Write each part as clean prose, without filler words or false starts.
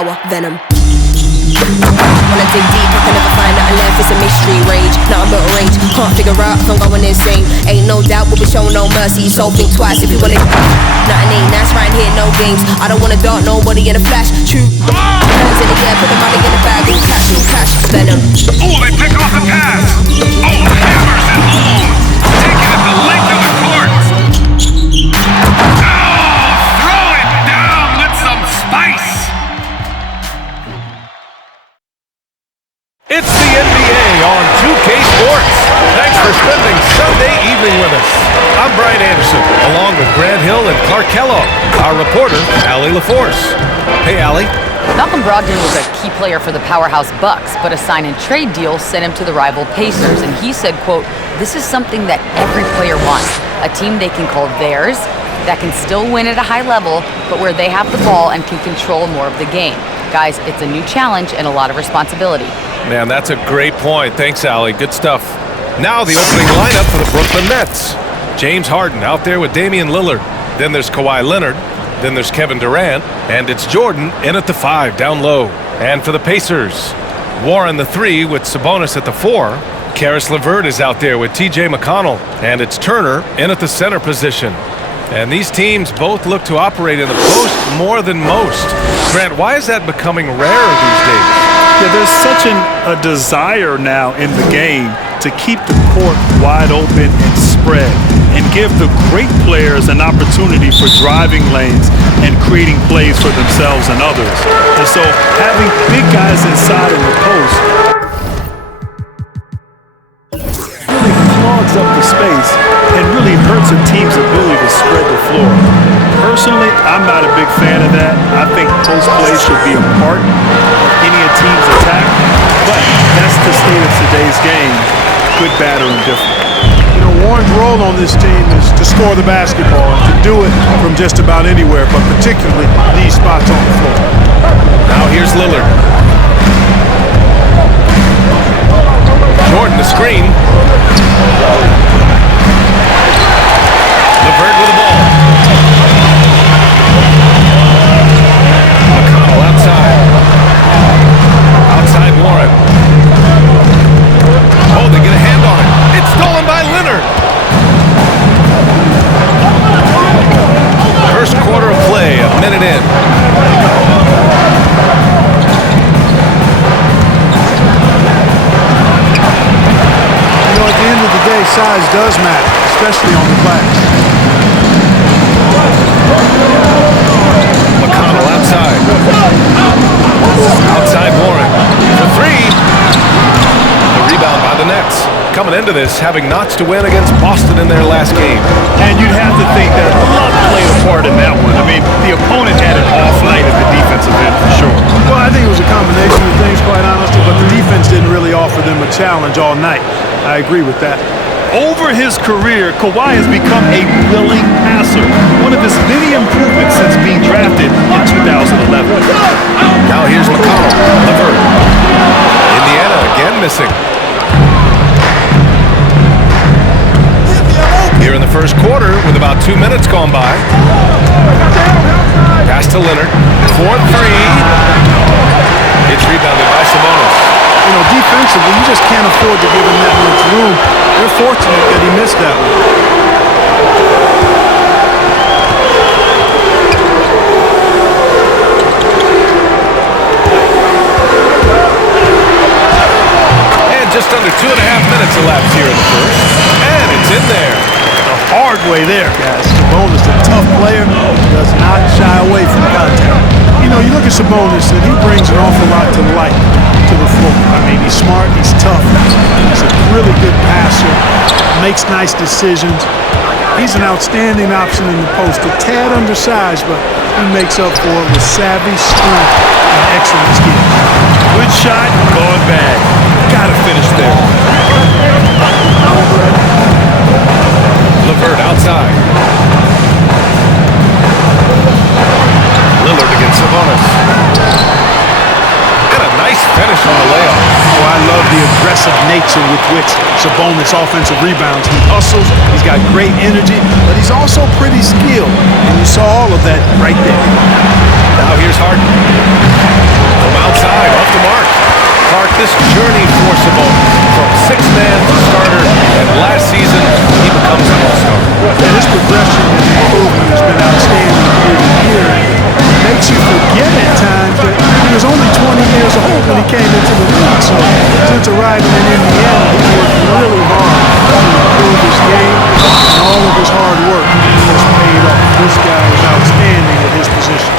power, venom. When I dig deep, I can never find nothing left. It's a mystery, rage, nothing but rage. Can't figure out if I'm going insane. Ain't no doubt, we'll be showing no mercy. So think twice if you want it. Nothing ain't nice right here, no games. I don't wanna dart nobody in a flash. True. Hands in the air, put the money in the bag. New cash, venom. Oh, they pick off the pass. Oh, hammers it home. Taking it the length of the court. Oh, throw it down with some spice. It's the NBA on 2K Sports. Thanks for spending Sunday evening with us. I'm Brian Anderson, along with Grant Hill and Clark Kellogg, our reporter, Allie LaForce. Hey, Allie. Malcolm Brogdon was a key player for the powerhouse Bucks, but a sign-and-trade deal sent him to the rival Pacers, and he said, quote, "This is something that every player wants, a team they can call theirs, that can still win at a high level, but where they have the ball and can control more of the game. Guys, it's a new challenge and a lot of responsibility." Man, that's a great point. Thanks, Allie. Good stuff. Now the opening lineup for the Brooklyn Nets. James Harden out there with Damian Lillard. Then there's Kawhi Leonard. Then there's Kevin Durant. And it's Jordan in at the 5, down low. And for the Pacers, Warren the 3 with Sabonis at the 4. Karis LeVert is out there with TJ McConnell. And it's Turner in at the center position. And these teams both look to operate in the post more than most. Grant, why is that becoming rarer these days? Yeah, there's such a desire now in the game to keep the court wide open and spread and give the great players an opportunity for driving lanes and creating plays for themselves and others. And so having big guys inside in the post really clogs up the space and really hurts a team's ability to spread the floor. Personally, I'm not a big fan of that. I think post play should be a part of any team's attack, but that's the state of today's game, good, bad, or indifferent. You know, Warren's role on this team is to score the basketball and to do it from just about anywhere, but particularly these spots on the floor. Now here's Lillard. Jordan the screen. LeVert with the ball. McConnell outside. Outside Warren. Oh, they get a hand on it. It's stolen by Leonard. First quarter of play, a minute in. You know, at the end of the day, size does matter, especially on the glass. McConnell outside. Outside Warren. For 3. The rebound by the Nets. Coming into this, having notched to win against Boston in their last game. And you'd have to think that luck played a part in that one. I mean, the opponent had an off night at the defensive end for sure. Well, I think it was a combination of things, quite honestly, but the defense didn't really offer them a challenge all night. I agree with that. Over his career, Kawhi has become a willing passer, one of his many improvements since being drafted in 2011. Now here's McConnell. LeVert. Indiana again missing. Here in the first quarter with about 2 minutes gone by. Pass to Leonard. 4-3. It's rebounded by Sabonis. You know, defensively, you just can't afford to give him that much room. They're fortunate that he missed that one. And just under 2.5 minutes elapsed here in the first. And it's in there. The hard way there, guys. Sabonis, a tough player, does not shy away from contact. You know, you look at Sabonis, and he brings an awful lot to light to the floor. I mean, he's smart, he's tough, he's a really good passer, makes nice decisions. He's an outstanding option in the post. A tad undersized, but he makes up for it with savvy, strength, and excellent skill. Good shot, going bad. Gotta finish there. LeVert outside. Lillard against Sabonis. And a nice finish on the layup. Oh, I love the aggressive nature with which Sabonis' offensive rebounds. He hustles, he's got great energy, but he's also pretty skilled. And you saw all of that right there. Now here's Harden. From outside, off the mark. Clark, this journey for Sabonis from sixth-man to starter, and last season he becomes an all-star. And his progression and improvement has been outstanding year to year. It makes you forget at times that he was only 20 years old when he came into the league. So since arriving in Indiana, he worked really hard to improve his game, and all of his hard work has paid off. This guy is outstanding at his position.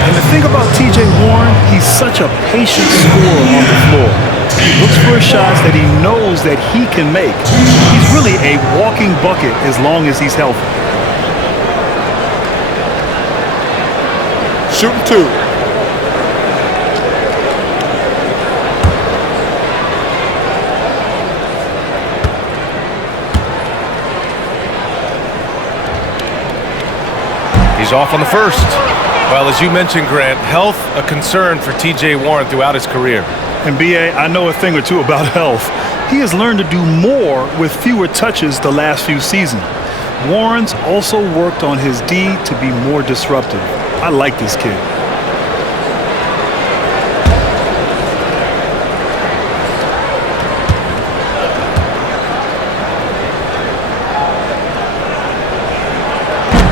And the thing about T.J. Warren, he's such a patient scorer on the floor. He looks for shots that he knows that he can make. He's really a walking bucket as long as he's healthy. Shooting two. He's off on the first. Well, as you mentioned, Grant, health a concern for T.J. Warren throughout his career. And B.A., I know a thing or two about health. He has learned to do more with fewer touches the last few seasons. Warren's also worked on his D to be more disruptive. I like this kid.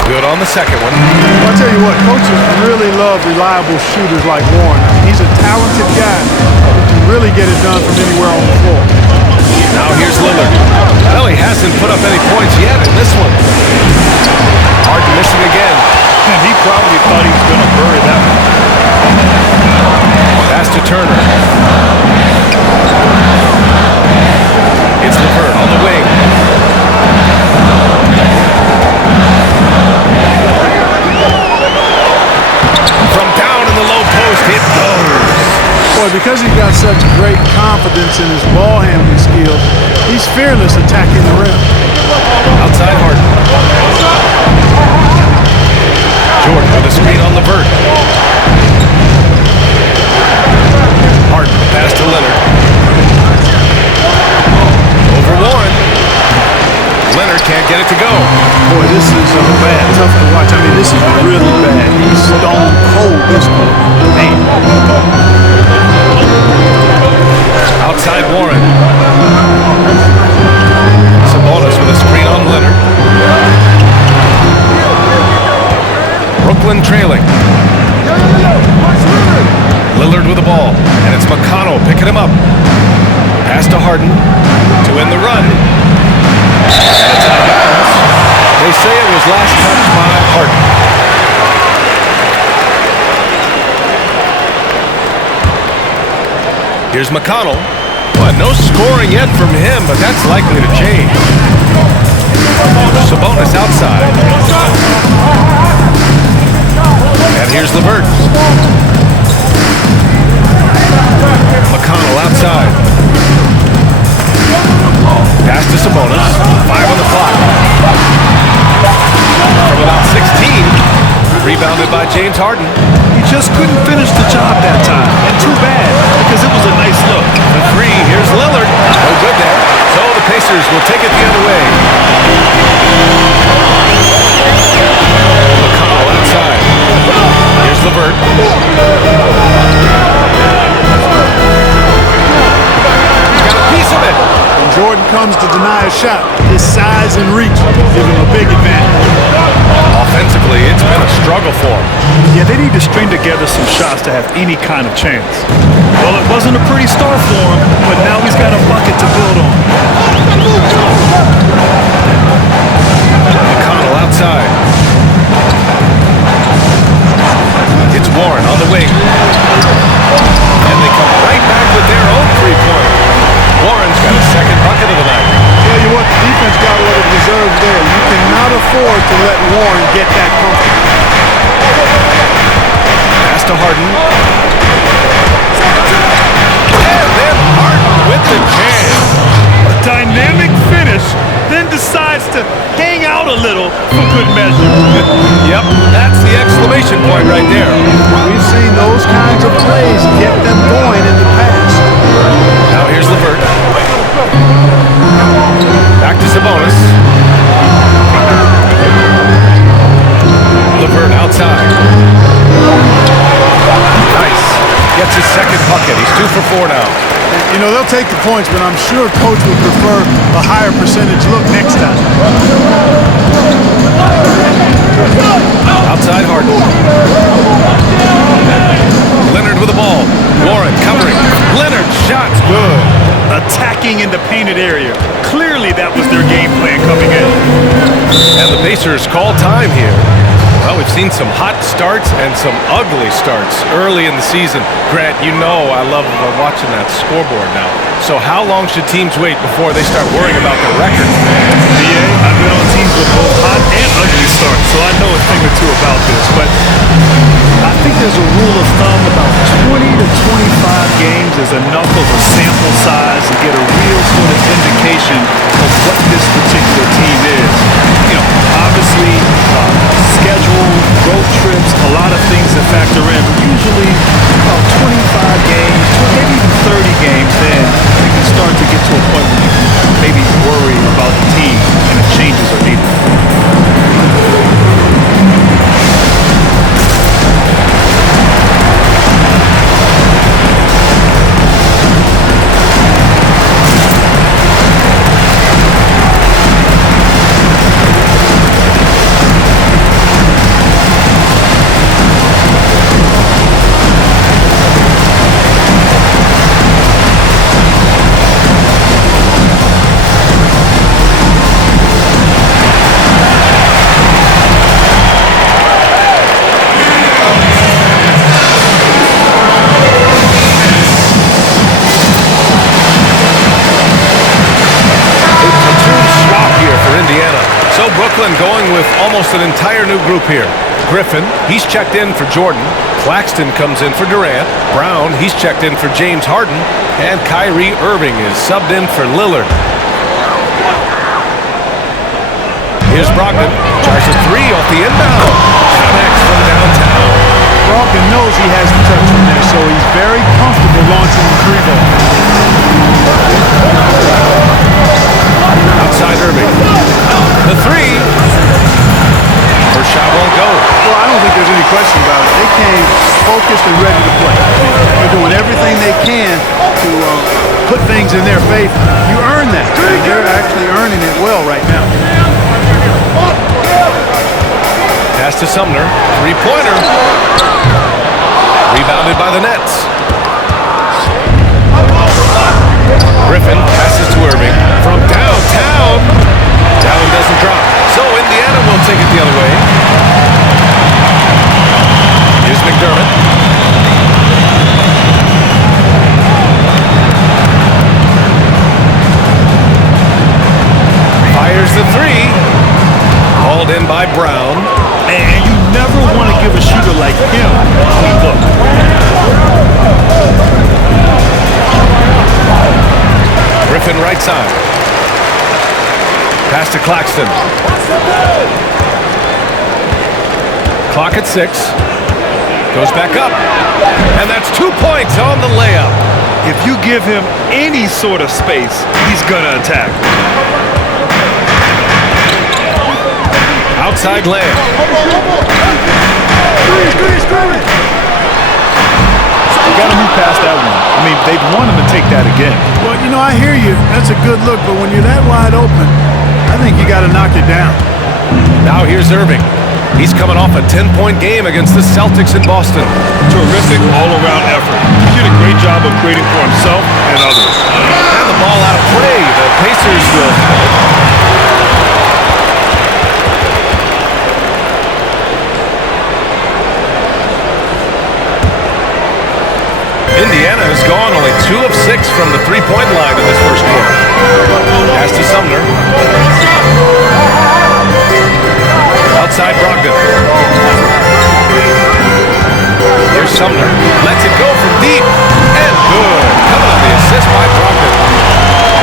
Good on the second one. I'll tell you what, coaches really love reliable shooters like Warren. He's a talented guy who can really get it done from anywhere on the floor. Now here's Lillard. Well, he hasn't put up any points yet in this one. Harden missing again. And he probably thought he was going to bury that one. Pass to Turner. It's LeVert on the wing. From down in the low post, it goes. Boy, because he's got such great confidence in his ball handling skills, he's fearless attacking the rim. Outside Harden. Jordan with a screen on LeVert. Harden, pass to Leonard. Over Warren. Leonard can't get it to go. Boy, this is bad. Tough to watch. I mean, this is really bad. He's stone cold this one. Man. Outside Warren. Sabonis with a screen on Leonard. Brooklyn trailing. Lillard with the ball. And it's McConnell picking him up. Pass to Harden to end the run. And it's out of bounds. They say it was last touched by Harden. Here's McConnell. Well, no scoring yet from him, but that's likely to change. Sabonis outside. And here's LeVert. McConnell outside. Pass to Sabonis. 5 on the clock. From about 16. Rebounded by James Harden. He just couldn't finish the job that time. And too bad, because it was a nice look. The three, here's Lillard. No good there. So the Pacers will take it the other way. McConnell outside. Here's LeVert. He's got a piece of it. When Jordan comes to deny a shot, his size and reach give him a big advantage. Offensively, it's been a struggle for him. Yeah, they need to string together some shots to have any kind of chance. Well, it wasn't a pretty start for him, but now he's got a bucket to build on. McConnell outside. It's Warren on the wing. And they come right back with their own three-pointer. Warren's got a second bucket of the night. Tell you what, the defense got what it deserves there. You cannot afford to let Warren get that comfortable. Pass to Harden. And then Harden with the chance. A dynamic finish, then decides to hang out a little for good measure. Yep, that's the exclamation point right there. We've seen those kinds of plays get them going in the past. Now here's LeVert. take the points, but I'm sure coach would prefer a higher percentage look next time. Outside Harden. Leonard with the ball. Warren covering. Leonard shots good. Attacking in the painted area. Clearly that was their game plan coming in. And the Pacers call time here. Well, we've seen some hot starts and some ugly starts early in the season. Grant, you know I love watching that scoreboard now. So how long should teams wait before they start worrying about their record? Yeah, I've been on teams with both hot and ugly starts, so I know a thing or two about this. But I think there's a rule of thumb about 20 to 25 games is enough of a sample size to get a real sort of indication of what this particular team is. You know, obviously, schedule, road trips, a lot of things that factor in. But usually about 25 games, maybe even 30 games, then you can start to get to a point where you can maybe worry about the team and if changes are needed. Going with almost an entire new group here. Griffin, he's checked in for Jordan. Claxton comes in for Durant. Brown, he's checked in for James Harden. And Kyrie Irving is subbed in for Lillard. Here's Brogdon. Tries a three off the inbound. Connects from downtown. Brogdon knows he has the touch from there, so he's very comfortable launching the three ball. Outside Irving. The three. First shot won't go. Well, I don't think there's any question about it. They came focused and ready to play. They're doing everything they can to put things in their favor. You earn that. They're actually earning it well right now. Pass to Sumner. Three-pointer. Rebounded by the Nets. Griffin passes to Irving from downtown. That one doesn't drop. So Indiana will take it the other way. Here's McDermott. Fires the three. Called in by Brown. And you never want to give a shooter like him a clean look. Griffin right side. Pass to Claxton. Clock at 6. Goes back up. And that's 2 points on the layup. If you give him any sort of space, he's going to attack. Outside layup. You got to move past that one. I mean, they'd want him to take that again. Well, you know, I hear you. That's a good look, but when you're that wide open, I think you got to knock it down. Now here's Irving. He's coming off a 10-point game against the Celtics in Boston. Terrific all-around effort. He did a great job of creating for himself and others. And the ball out of play. The Pacers will have it. Indiana has gone only 2 of 6 from the three-point line in this first quarter. Pass to Sumner. Outside Brogdon. Here's Sumner. Lets it go from deep. And good. Coming on the assist by Brogdon.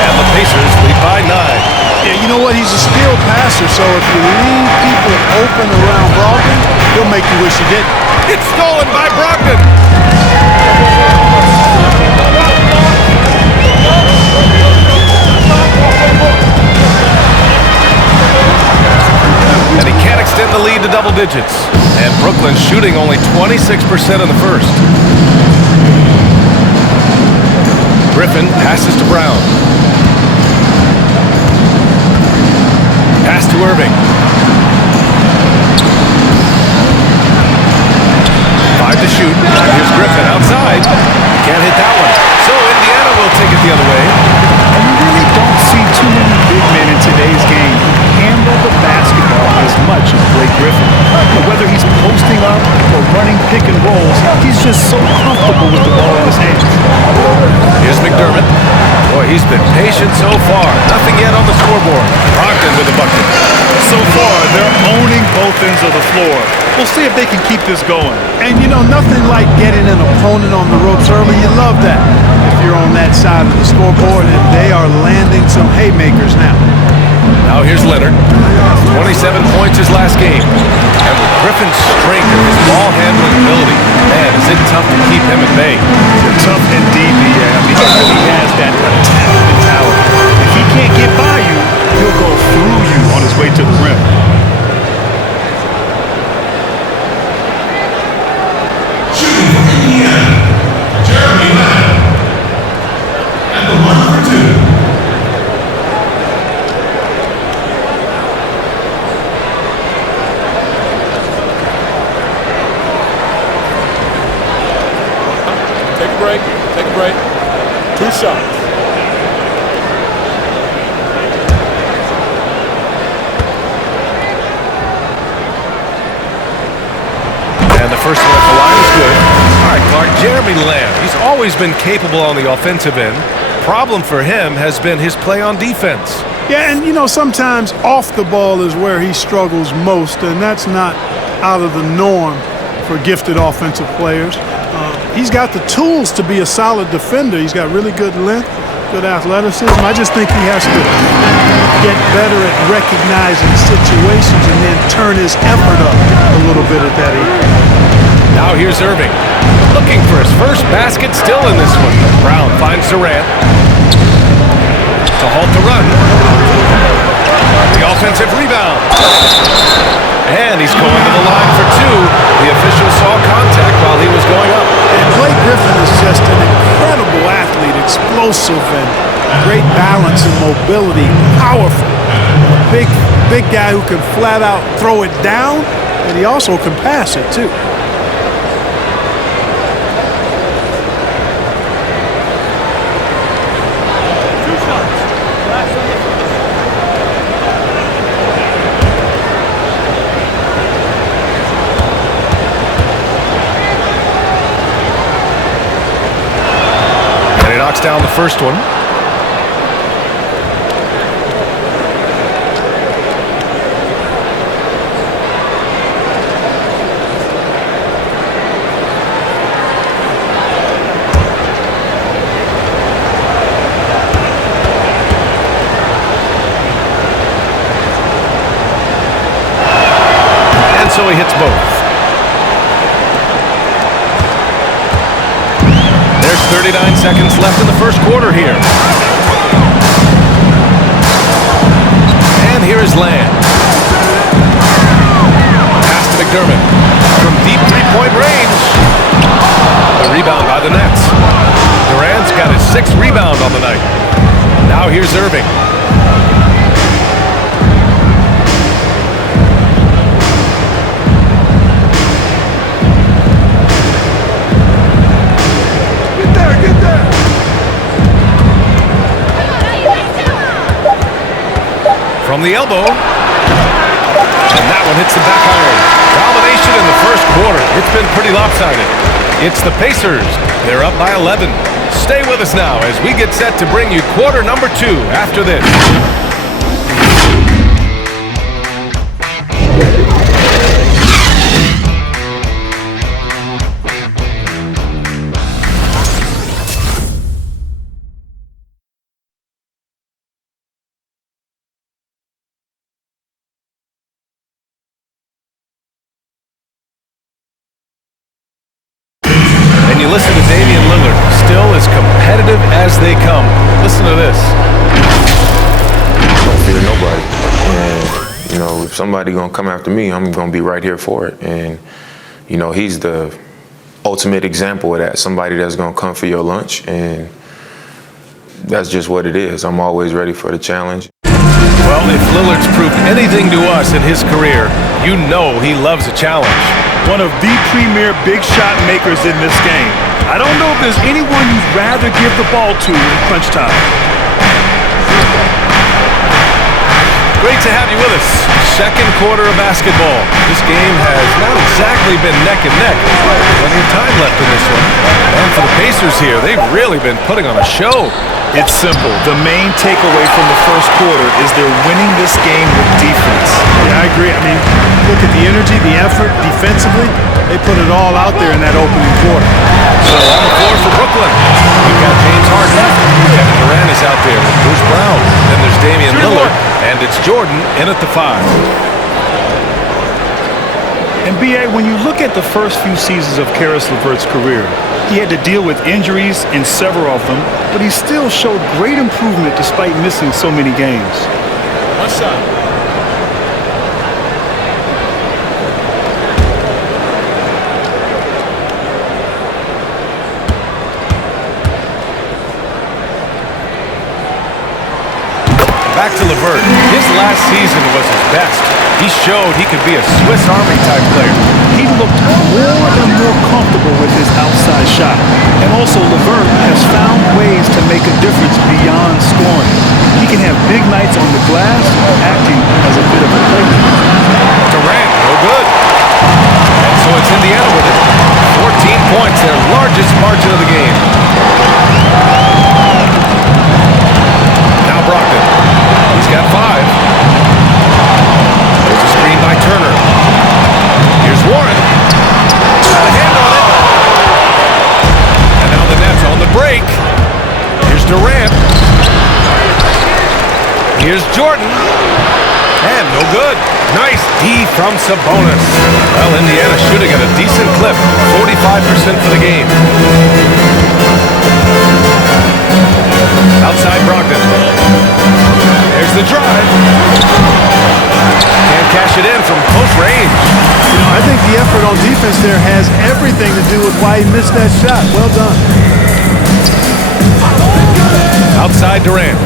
And the Pacers lead by 9. Yeah, you know what? He's a skilled passer, so if you leave people open around Brogdon, he'll make you wish you didn't. It's stolen by Brogdon. And he can't extend the lead to double digits. And Brooklyn's shooting only 26% in the first. Griffin passes to Brown. Pass to Irving. 5 to shoot. Here's Griffin outside. Can't hit that one. So Indiana will take it the other way. And you really don't see too many big men in today's game handle the basketball as much as Blake Griffin. Whether he's posting up or running pick and rolls, he's just so comfortable with the ball in his hands. Here's McDermott. Boy, he's been patient so far. Nothing yet on the scoreboard. Brogdon with the bucket. So far, they're owning both ends of the floor. We'll see if they can keep this going. And you know, nothing like getting an opponent on the ropes early. You love that if you're on that side of the scoreboard, and they are landing some haymakers now. Now here's Leonard. 27 points his last game. And with Griffin's strength and his ball handling ability, man, is it tough to keep him at bay. Tough indeed, BA. I mean, he really has that attack mentality. If he can't get by you, he'll go through you on his way to the rim. Shooting for Indiana, Jeremy Lamb. And the one for 2. Take a break. 2 shots. And the first one at the line is good. All right, Clark, Jeremy Lamb. He's always been capable on the offensive end. Problem for him has been his play on defense. Yeah, and you know, sometimes off the ball is where he struggles most, and that's not out of the norm for gifted offensive players. He's got the tools to be a solid defender. He's got really good length, good athleticism. I just think he has to get better at recognizing situations and then turn his effort up a little bit at that end. Now here's Irving. Looking for his first basket still in this one. Brown finds Durant. To halt the run. The offensive rebound. And he's going to the line for 2. The official saw contact while he was going up. And Blake Griffin is just an incredible athlete, explosive and great balance and mobility, powerful. A big guy who can flat out throw it down, and he also can pass it too. Down the first one. And so he hits both. 39 seconds left in the first quarter here. And here is Lamb. Pass to McDermott. From deep three-point range. The rebound by the Nets. Durant's got his 6th rebound on the night. Now here's Irving. From the elbow. And that one hits the back iron. Domination in the first quarter. It's been pretty lopsided. It's the Pacers. They're up by 11. Stay with us now as we get set to bring you quarter number 2 after this. And you listen to Damian Lillard, still as competitive as they come. Listen to this. I don't fear nobody. And, you know, if somebody gonna come after me, I'm gonna be right here for it. And, you know, he's the ultimate example of that. Somebody that's gonna come for your lunch. And, that's just what it is. I'm always ready for the challenge. Well, if Lillard's proved anything to us in his career, you know he loves a challenge. One of the premier big shot makers in this game. I don't know if there's anyone you'd rather give the ball to in crunch time. Great to have you with us. Second quarter of basketball. This game has not exactly been neck and neck. Plenty of time left in this one. And for the Pacers here, they've really been putting on a show. It's simple. The main takeaway from the first quarter is they're winning this game with defense. Yeah, I agree. I mean, look at the energy, the effort defensively. They put it all out there in that opening quarter. So on the floor for Brooklyn, we've got James Harden. Kevin Durant is out there with Bruce Brown. Then there's Damian Lillard, and it's Jordan in at the 5. And B.A., when you look at the first few seasons of Caris LeVert's career, he had to deal with injuries in several of them, but he still showed great improvement despite missing so many games. One shot. Back to LeVert. His last season was his best. He showed he could be a Swiss Army type player. He looked more and more comfortable with his outside shot. And also, LeVert has found ways to make a difference beyond scoring. He can have big nights on the glass, acting as a bit of a playmaker. Durant, no good. And so it's Indiana with it. 14 points, their largest margin of the game. Now Brogdon. He's got 5. There's a screen by Turner. Here's Warren. Got a hand on it. And now the Nets on the break. Here's Durant. Here's Jordan. And no good. Nice D from Sabonis. Well, Indiana shooting at a decent clip. 45% for the game. Outside Brogdon. There's the drive. Can't cash it in from close range. You know, I think the effort on defense there has everything to do with why he missed that shot. Well done. Outside Durant.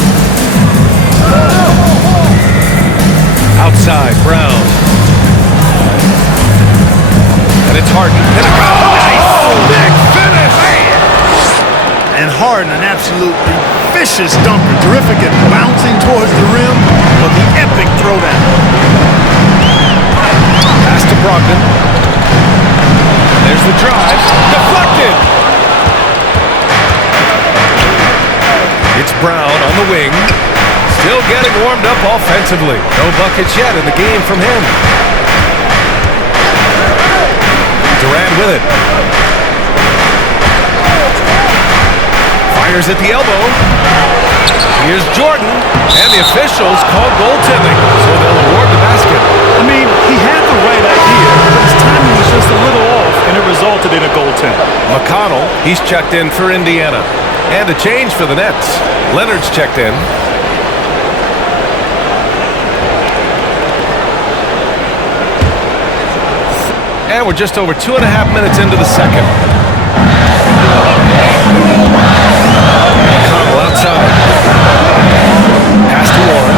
Outside Brown. And it's Harden. Hit it. Nice big finish. And Harden, an absolutely vicious dunker. Terrific at bouncing towards the rim, but the epic throwdown. Pass to Brogdon. There's the drive. Deflected. It's Brown on the wing. Still getting warmed up offensively. No buckets yet in the game from him. Durant with it. Fires at the elbow. Here's Jordan. And the officials call goaltending, so they'll award the basket. I mean, he had the right idea, but his timing was just a little off, and it resulted in a goaltend. McConnell, he's checked in for Indiana. And a change for the Nets. Leonard's checked in. And we're just over 2.5 minutes into the second. McConnell outside. Pass to Warren.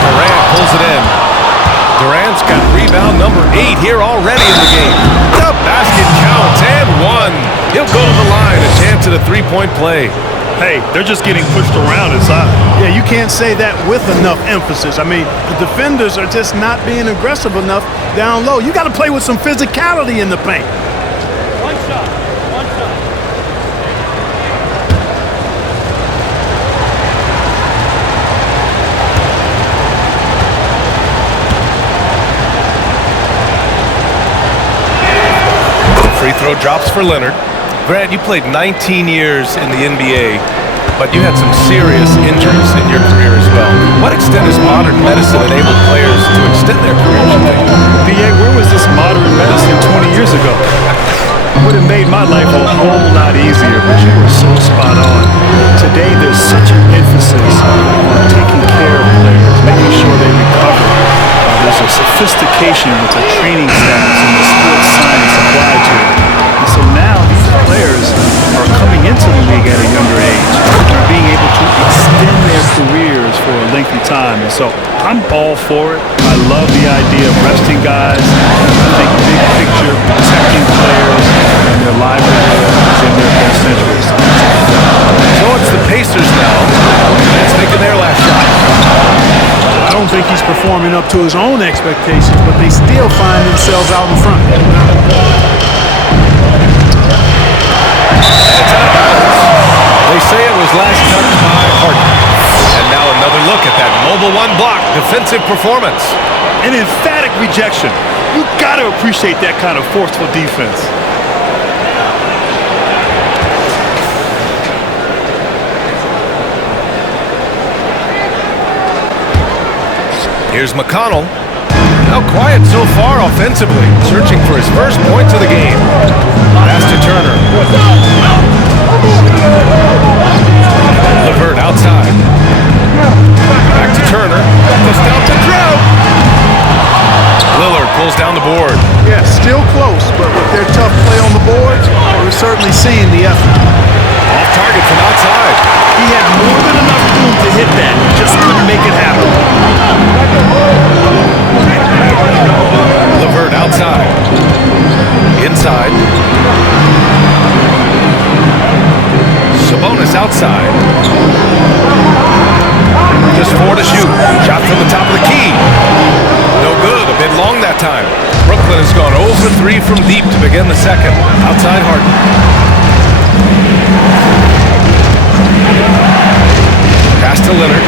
Durant pulls it in. Durant's got rebound number 8 here already in the game. The basket counts and 1. He'll go to the line. A chance at a 3-point play. Hey, they're just getting pushed around inside. Yeah, you can't say that with enough emphasis. I mean, the defenders are just not being aggressive enough down low. You got to play with some physicality in the paint. One shot. One shot. Free throw drops for Leonard. Grant, you played 19 years in the NBA, but you had some serious injuries in your career as well. What extent has modern medicine enabled players to extend their careers, you think? B.A., where was this modern medicine 20 years ago? Would have made my life a whole lot easier, but you were so spot on. Today, there's such an emphasis on taking care of players, making sure they recover. There's a sophistication with the training status and the sports science applied to it. time. And so I'm all for it. I love the idea of resting guys. I think big picture, protecting players and their livelihood is in their best interest. So it's the Pacers now. It's making their last shot. I don't think he's performing up to his own expectations, but they still find themselves out in front. It's out of bounds. They say it was last touched by Harden. And now another look at that mobile one block defensive performance. An emphatic rejection. You got to appreciate that kind of forceful defense. Here's McConnell. Now quiet so far offensively, searching for his first points of the game. Pass to Turner. LeVert outside. Back to Turner. Just out to Trout. Lillard pulls down the board. Yeah, still close, but with their tough play on the boards, we're certainly seeing the effort. Off target from outside. He had more than enough room to hit that. Just couldn't make it happen. LeVert outside. Inside. Sabonis outside. Just 4 to shoot. Shot from the top of the key. No good. A bit long that time. Brooklyn has gone 0 for 3 from deep to begin the second. Outside Harden. Pass to Leonard.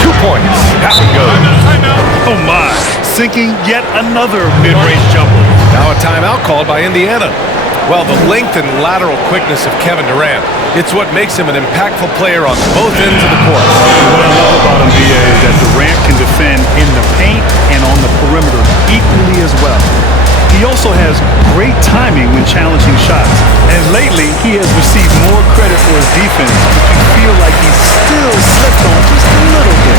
2 points. Half and go. Oh my, sinking yet another mid-range jumper. Now a timeout called by Indiana. Well, the length and lateral quickness of Kevin Durant, it's what makes him an impactful player on both ends of the court. What I love about him, BA, is that Durant can defend in the paint and on the perimeter equally as well. He also has great timing when challenging shots. And lately, he has received more credit for his defense, but you feel like he's still slipped on just a little bit.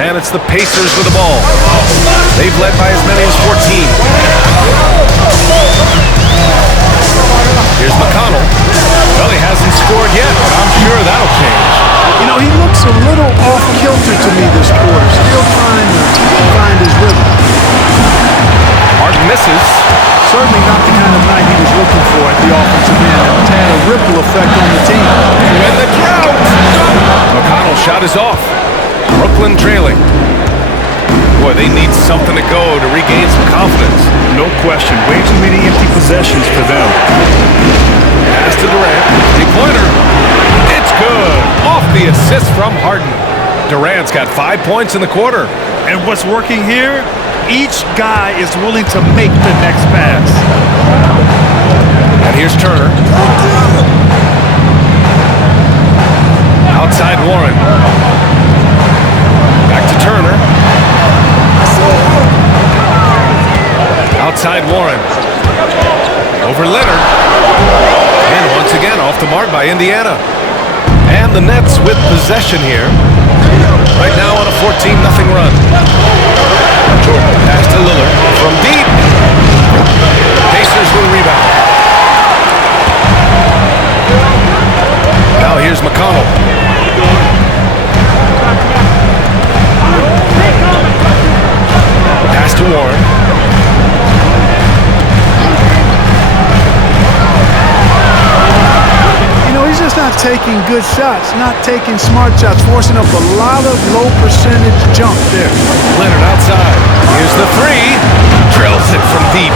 And it's the Pacers with the ball. They've led by as many as 14. Here's McConnell. Well, he hasn't scored yet, but I'm sure that'll change. You know, he looks a little off-kilter to me this quarter, still trying to find his rhythm. Harden misses. Certainly not the kind of night he was looking for at the offensive end. It's had a ripple effect on the team. When the drought! McConnell's shot is off. Brooklyn trailing. Boy, they need something to go to regain some confidence. No question. Way too many empty possessions for them. Pass to Durant. Three-pointer. It's good. Off the assist from Harden. Durant's got 5 points in the quarter. And what's working here? Each guy is willing to make the next pass. And here's Turner. Outside Warren. Back to Turner. Outside Warren. Over Leonard. And once again off the mark by Indiana. And the Nets with possession here. Right now on a 14-0 run. Jordan pass to Lillard from deep. Pacers with a rebound. Now here's McConnell. taking good shots, not taking smart shots, forcing up a lot of low percentage jump there. Leonard outside. Here's the three. Drills it from deep.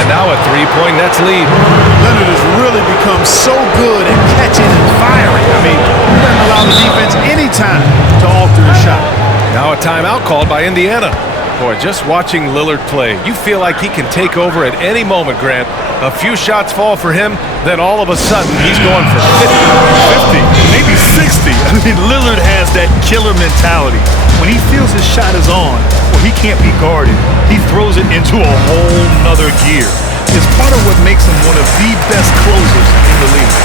And now a three-point Nets lead. Leonard has really become so good at catching and firing. I mean, he doesn't allow the defense any time to alter the shot. Now a timeout called by Indiana. Boy, just watching Lillard play, you feel like he can take over at any moment, Grant. A few shots fall for him, then all of a sudden he's going for 50, maybe 60. I mean, Lillard has that killer mentality. When he feels his shot is on, or he can't be guarded, he throws it into a whole nother gear. It's part of what makes him one of the best closers in the league.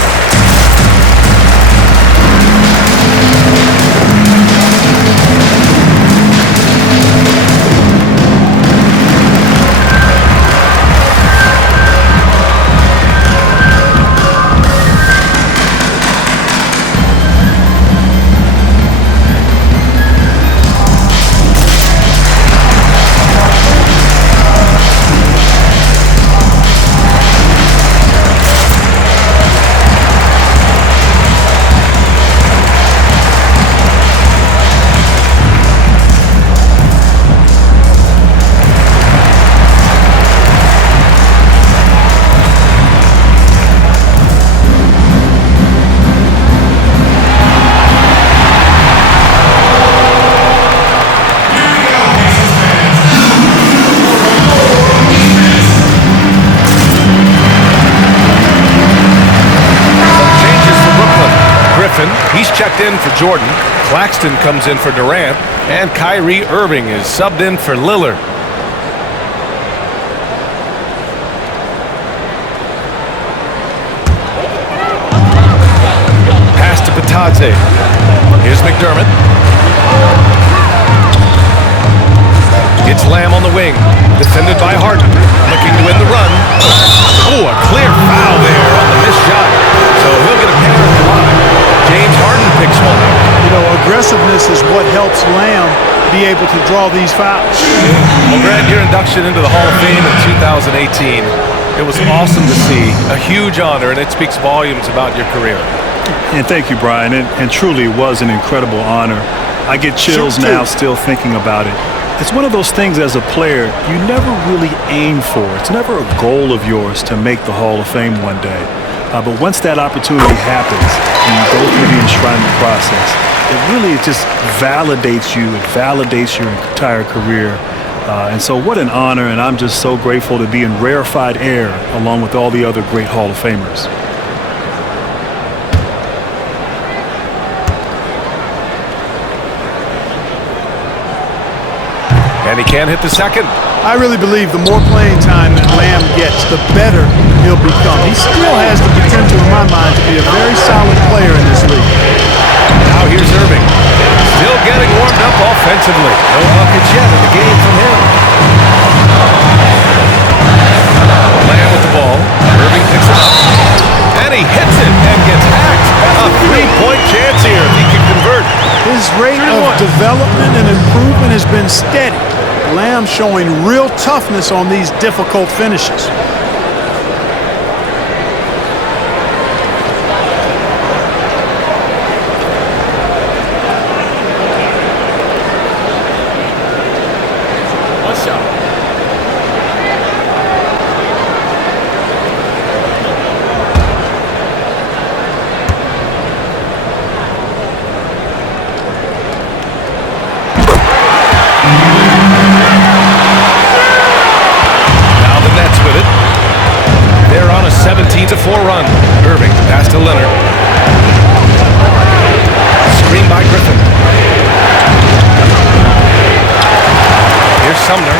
He's checked in for Jordan. Claxton comes in for Durant. And Kyrie Irving is subbed in for Lillard. Pass to Batadze. Here's McDermott. It's Lamb on the wing. Defended by Harden. Looking to win the run. Oh, a clear foul there on the missed shot. So he'll get a pair at the line. James Harden picks one up. You know, aggressiveness is what helps Lamb be able to draw these fouls. Well, Grant, your induction into the Hall of Fame in 2018, it was awesome to see. A huge honor, and it speaks volumes about your career. And thank you, Brian. And truly was an incredible honor. I get chills now still thinking about it. It's one of those things as a player you never really aim for. It's never a goal of yours to make the Hall of Fame one day. But once that opportunity happens and you go through the enshrinement process, it really just validates you. It validates your entire career. And so what an honor, and I'm just so grateful to be in rarefied air along with all the other great Hall of Famers. And he can't hit the second. I really believe the more playing time that Lamb gets, the better he'll become. He still has the potential, in my mind, to be a very solid player in this league. Now here's Irving. Still getting warmed up offensively. No buckets yet in the game from him. Lamb with the ball. Irving picks it up. And he hits it and gets hacked. A three-point chance here if he can convert. His rate of development and improvement has been steady. Lamb showing real toughness on these difficult finishes. One shot. With it. They're on a 17-4 run. Irving, pass to Leonard. Screen by Griffin. Here's Sumner.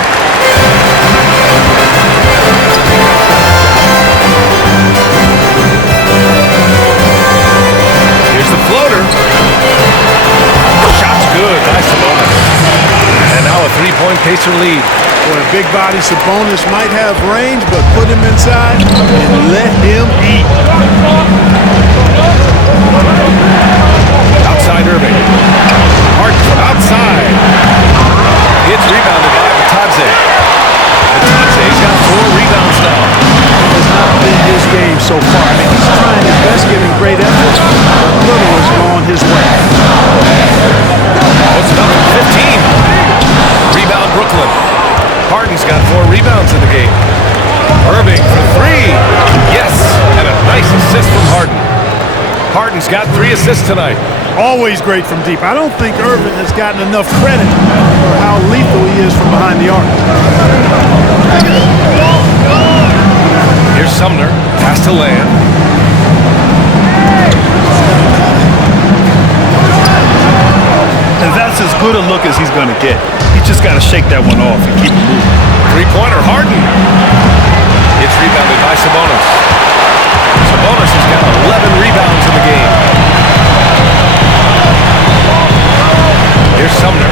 Here's the floater. Shot's good. Nice Sabonis. And now a three-point Pacer lead. Boy, a big body Sabonis might have range, but put him inside and let him eat. Outside Irving. Harden from outside. It's rebounded by Batadze. Batadze's got 4 rebounds now. Has not been his game so far. I mean, he's trying his best, giving great efforts, Harden's got 3 assists tonight. Always great from deep. I don't think Irvin has gotten enough credit for how lethal he is from behind the arc. Here's Sumner, pass to Land. And that's as good a look as he's going to get. He's just got to shake that one off and keep it moving. Three-pointer, Harden. It's rebounded by Sabonis. Sabonis has got 11 rebounds in the game. Here's Sumner.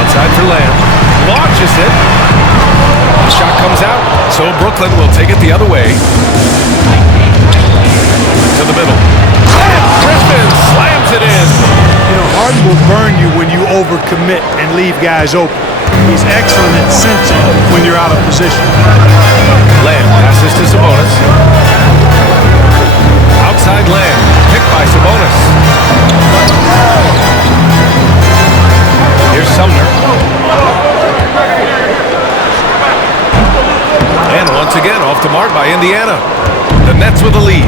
Outside for Lamb. Launches it. The shot comes out, so Brooklyn will take it the other way. To the middle. And Griffin slams it in. You know, Harden will burn you when you overcommit and leave guys open. He's excellent at sensing when you're out of position. Lamb passes to Sabonis. Outside Lamb, picked by Sabonis. Here's Sumner. And once again, off the mark by Indiana. The Nets with the lead.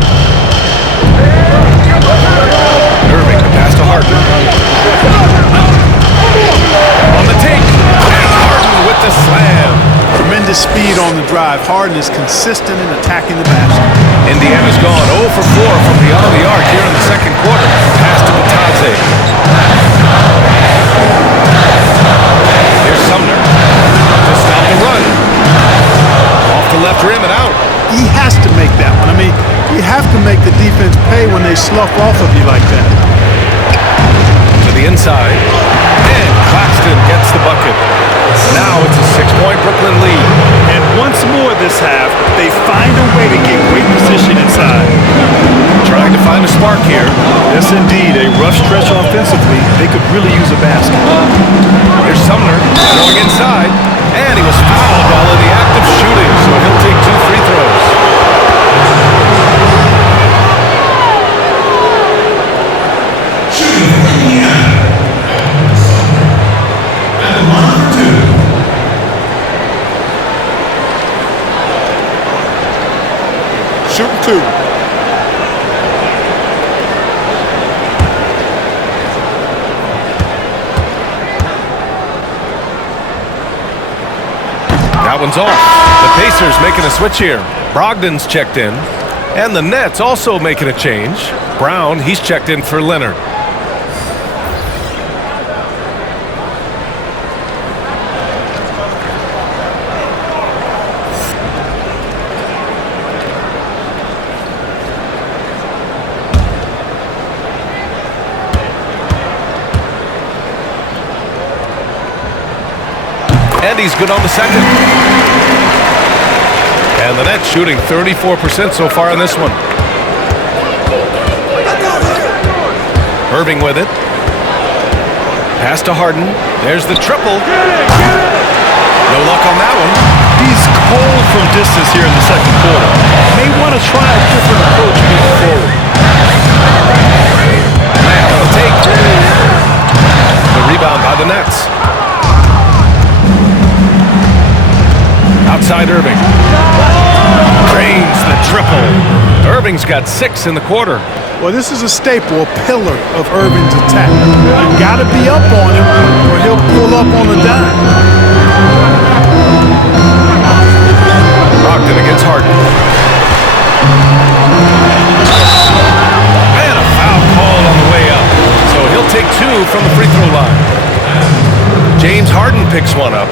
Irving, the pass to Harden. On the take. And Harden with the slam. Tremendous speed on the drive. Harden is consistent in attacking the basket. Indiana's gone 0 for 4 from beyond the arc here in the second quarter. Pass to Batadze. Here's Sumner. To stop the run. Off the left rim and out. He has to make that one. I mean, you have to make the defense pay when they slough off of you like that. To the inside. And Claxton gets the bucket. Now it's a 6-point Brooklyn lead. And once more this half, they find a way to get great position inside. Trying to find a spark here. Yes, indeed. A rough stretch offensively. They could really use a basket. Here's Sumner going inside. And he was fouled while in the act of shooting, so he'll take 2 free throws. Shooting 2. That one's off. The Pacers making a switch here. Brogdon's checked in. And the Nets also making a change. Brown, he's checked in for Leonard. And he's good on the second. And the Nets shooting 34% so far in this one. Irving with it. Pass to Harden. There's the triple. No luck on that one. He's cold from distance here in the second quarter. May want to try a different approach moving forward. Man on the take. The rebound by the Nets. Outside Irving. Drains the triple. Irving's got 6 in the quarter. Well, this is a staple, a pillar of Irving's attack. You've got to be up on him or he'll pull up on the dime. Brogdon against Harden. And a foul called on the way up. So he'll take 2 from the free throw line. James Harden picks one up.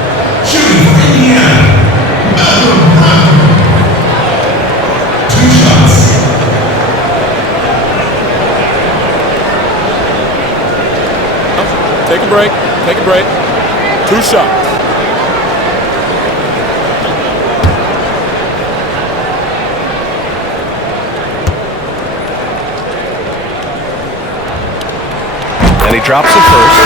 Take a break. Take a break. 2 shots. And he drops it first.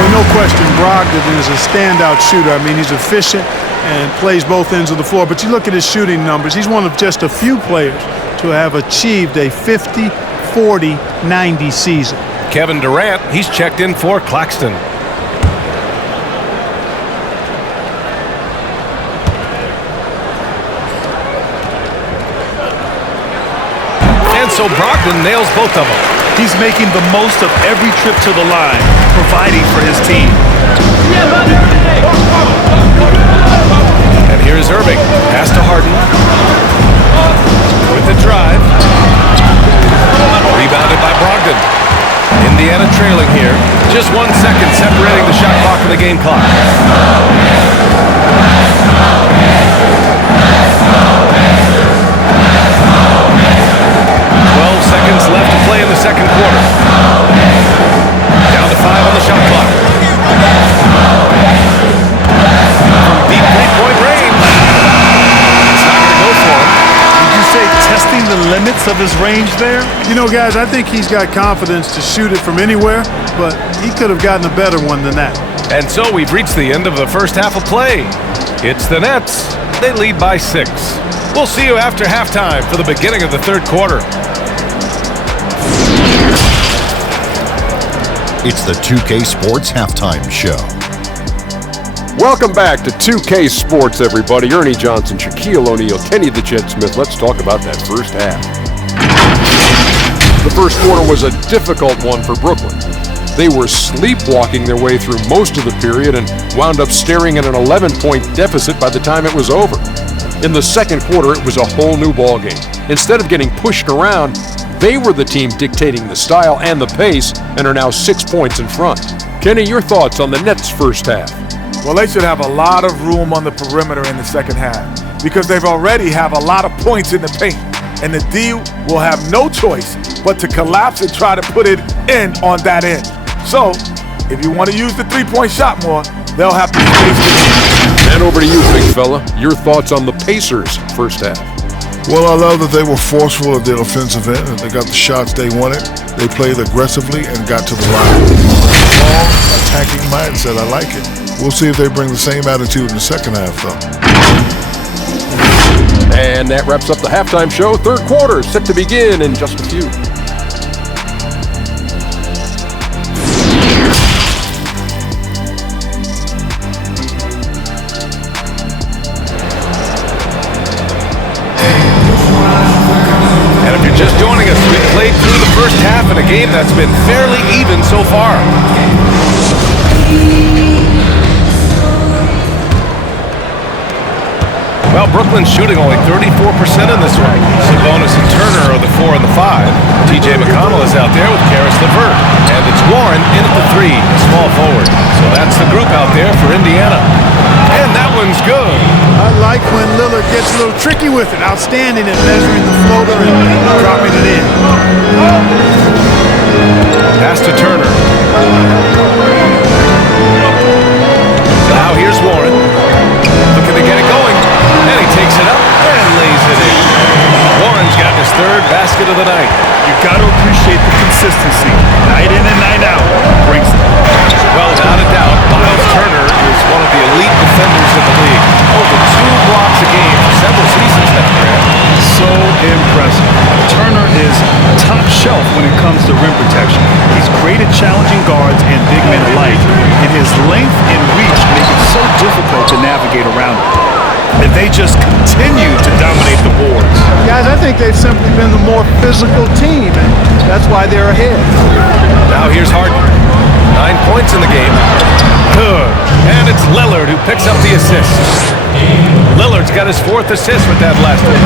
Well, no question, Brogdon is a standout shooter. I mean, he's efficient and plays both ends of the floor. But you look at his shooting numbers, he's one of just a few players to have achieved a 50, 40, 90 season. Kevin Durant, he's checked in for Claxton. so Brogdon nails both of them. He's making the most of every trip to the line, providing for his team. And here's Irving. Pass to Harden. With the drive. Rebounded by Brogdon. Indiana trailing here. Just 1 second separating the shot clock and the game clock. 12 seconds left to play in the second quarter. Down to 5 on the shot clock. From deep three-point range. It's not going to go for him. Did you say testing the limits of his range there? You know, guys, I think he's got confidence to shoot it from anywhere, but he could have gotten a better one than that. And so we've reached the end of the first half of play. It's the Nets. They lead by 6. We'll see you after halftime for the beginning of the third quarter. It's the 2K Sports Halftime Show. Welcome back to 2K Sports, everybody. Ernie Johnson, Shaquille O'Neal, Kenny the Jet Smith. Let's talk about that first half. The first quarter was a difficult one for Brooklyn. They were sleepwalking their way through most of the period and wound up staring at an 11-point deficit by the time it was over. In the second quarter, it was a whole new ballgame. Instead of getting pushed around, they were the team dictating the style and the pace and are now 6 points in front. Kenny, your thoughts on the Nets' first half? Well, they should have a lot of room on the perimeter in the second half because they've already have a lot of points in the paint. And the D will have no choice but to collapse and try to put it in on that end. So, if you want to use the three-point shot more, they'll have to space it. And over to you, big fella. Your thoughts on the Pacers' first half? Well, I love that they were forceful at their offensive end and they got the shots they wanted. They played aggressively and got to the line. Strong, attacking mindset. I like it. We'll see if they bring the same attitude in the second half, though. And that wraps up the halftime show. Third quarter set to begin in just a few. And if you're just joining us, we've played through the first half in a game that's been fairly even so far. Well, Brooklyn's shooting only 34% in this one. Sabonis and Turner are the 4 and the 5. T.J. McConnell is out there with Karis LeVert. And it's Warren in at the 3, a small forward. So that's the group out there for Indiana. And that one's good. I like when Lillard gets a little tricky with it. Outstanding at measuring the floater and dropping it in. Pass to Turner. Now here's Warren. Looking to get it going. And he takes it up and lays it in. Warren's got his third basket of the night. You got to appreciate the consistency. Night in and night out. Brings it. Well, without a doubt, Miles Turner is one of the elite defenders in the league. Over 2 blocks a game for several seasons now, Grant. So impressive. Turner is top shelf when it comes to rim protection. He's great at challenging guards and big men alike, and his length and reach make it so difficult to navigate around him. And they just continue to dominate the boards. Guys, I think they've simply been the more physical team, and that's why they're ahead. Now here's Harden. 9 points in the game. Good. And it's Lillard who picks up the assist. Lillard's got his 4th assist with that last one.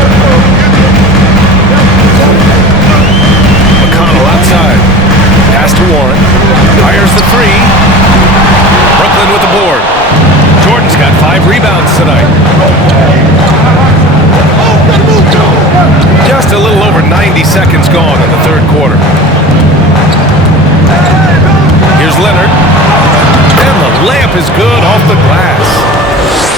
McConnell outside. Pass to Warren. Fires the 3. Brooklyn with the board. Jordan's got 5 rebounds tonight. Just a little over 90 seconds gone in the third quarter. Here's Leonard. And the layup is good off the glass.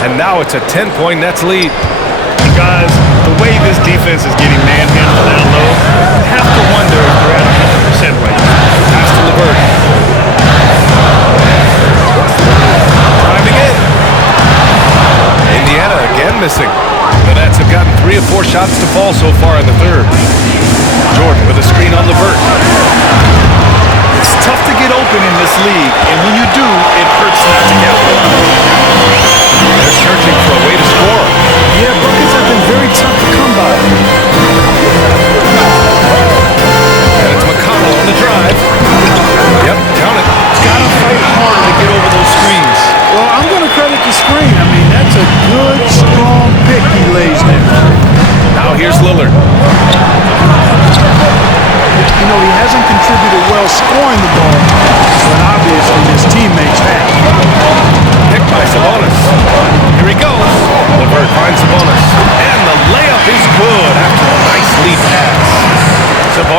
And now it's a 10-point Nets lead. And guys, the way this defense is getting manhandled down low, I have to wonder if they're at 100% right now. Pass to LeVert. Driving in. Indiana again missing. The Nets have gotten 3 of 4 shots to fall so far in the third. Jordan with a screen on LeVert. It's tough to get open in this league, and when you do, it hurts not to get one. They're searching for a way to score. Yeah, buckets have been very tough to come by.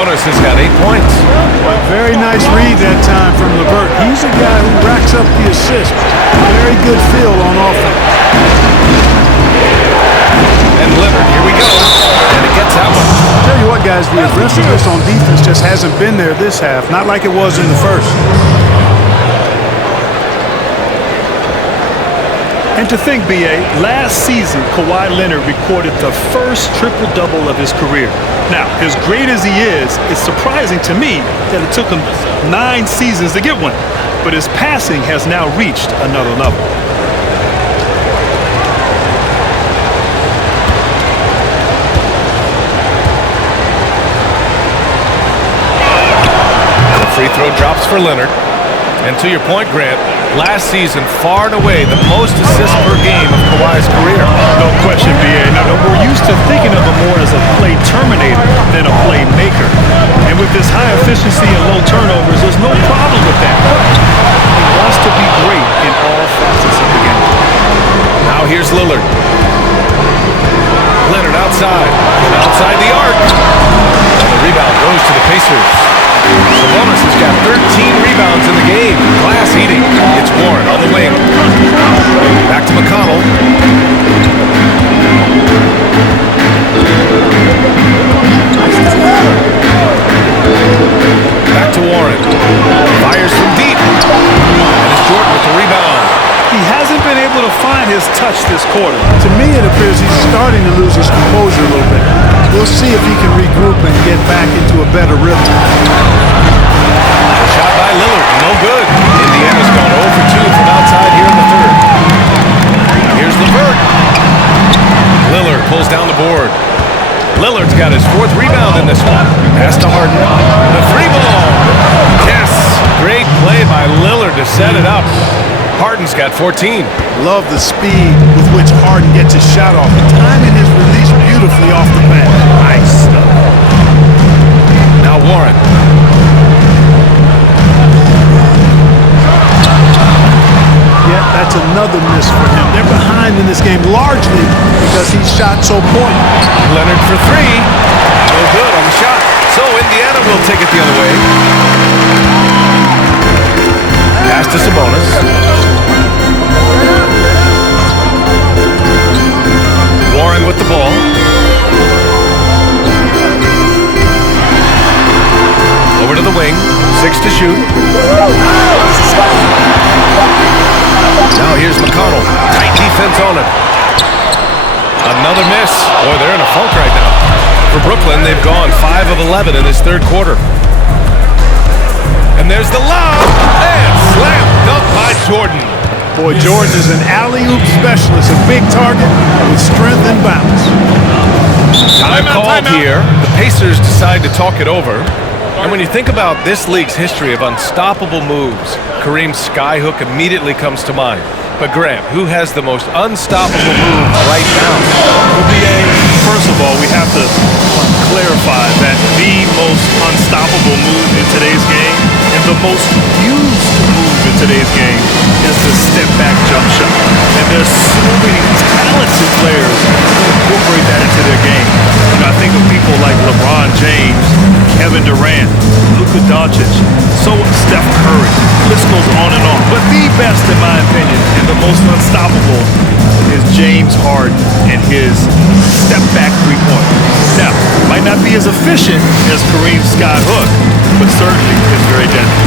Sabonis has got 8 points. Very nice read that time from LeVert. He's a guy who racks up the assist. Very good feel on offense. And Leonard, here we go. And it gets that one. I'll tell you what, guys, the aggressiveness on defense just hasn't been there this half. Not like it was in the first. And to think, B.A., last season, Kawhi Leonard recorded the first triple-double of his career. Now, as great as he is, it's surprising to me that it took him 9 seasons to get one. But his passing has now reached another level. The free throw drops for Leonard. And to your point, Grant, last season, far and away, the most assists per game of Kawhi's career. No question, B.A. Now, we're used to thinking of him more as a play terminator than a play maker. And with this high efficiency and low turnovers, there's no problem with that. He wants to be great in all facets of the game. Now here's Lillard. Leonard outside the arc. And the rebound goes to the Pacers. Sabonis has got 13 rebounds in the game. Glass eating. It's Warren on the wing. Back to McConnell. Back to Warren. Fires from deep. And it's Jordan with the rebound. He hasn't been able to find his touch this quarter. To me, it appears he's starting to lose his composure a little bit. We'll see if he can regroup and get back into a better rhythm. Shot by Lillard, no good. Indiana's gone 0 for 2 from outside here in the third. Here's LeVert. Lillard pulls down the board. Lillard's got his 4th rebound in this one. Pass to Harden. The 3-ball. Yes, great play by Lillard to set it up. Harden's got 14. Love the speed with which Harden gets his shot off. Timing his release beautifully off the bat. Nice stuff. Now Warren. Yeah, that's another miss for him. They're behind in this game largely because he's shot so poorly. Leonard for 3. No good on the shot. So Indiana will take it the other way. Pass to Sabonis. Warren with the ball. Over to the wing. 6 to shoot. Now here's McConnell. Tight defense on him. Another miss. Boy, they're in a funk right now. For Brooklyn, they've gone 5 of 11 in this third quarter. And there's the lob. And slam dunk by Jordan. Boy, Jordan is an alley-oop specialist, a big target with strength and bounce. Time called here. The Pacers decide to talk it over. And when you think about this league's history of unstoppable moves, Kareem's skyhook immediately comes to mind. But Grant, who has the most unstoppable move right now? Well, B.A., first of all, we have to clarify that the most unstoppable move in today's game and the most used move in today's game is the step-back jump shot. And there's so many talented players who incorporate that into their game. You know, I think of people like LeBron James, Kevin Durant, Luka Doncic, so Steph Curry. The list goes on and on. But the best, in my opinion, and the most unstoppable is James Harden and his step-back three-pointer. Now, might not be as efficient as Kareem's skyhook, but certainly is very deadly.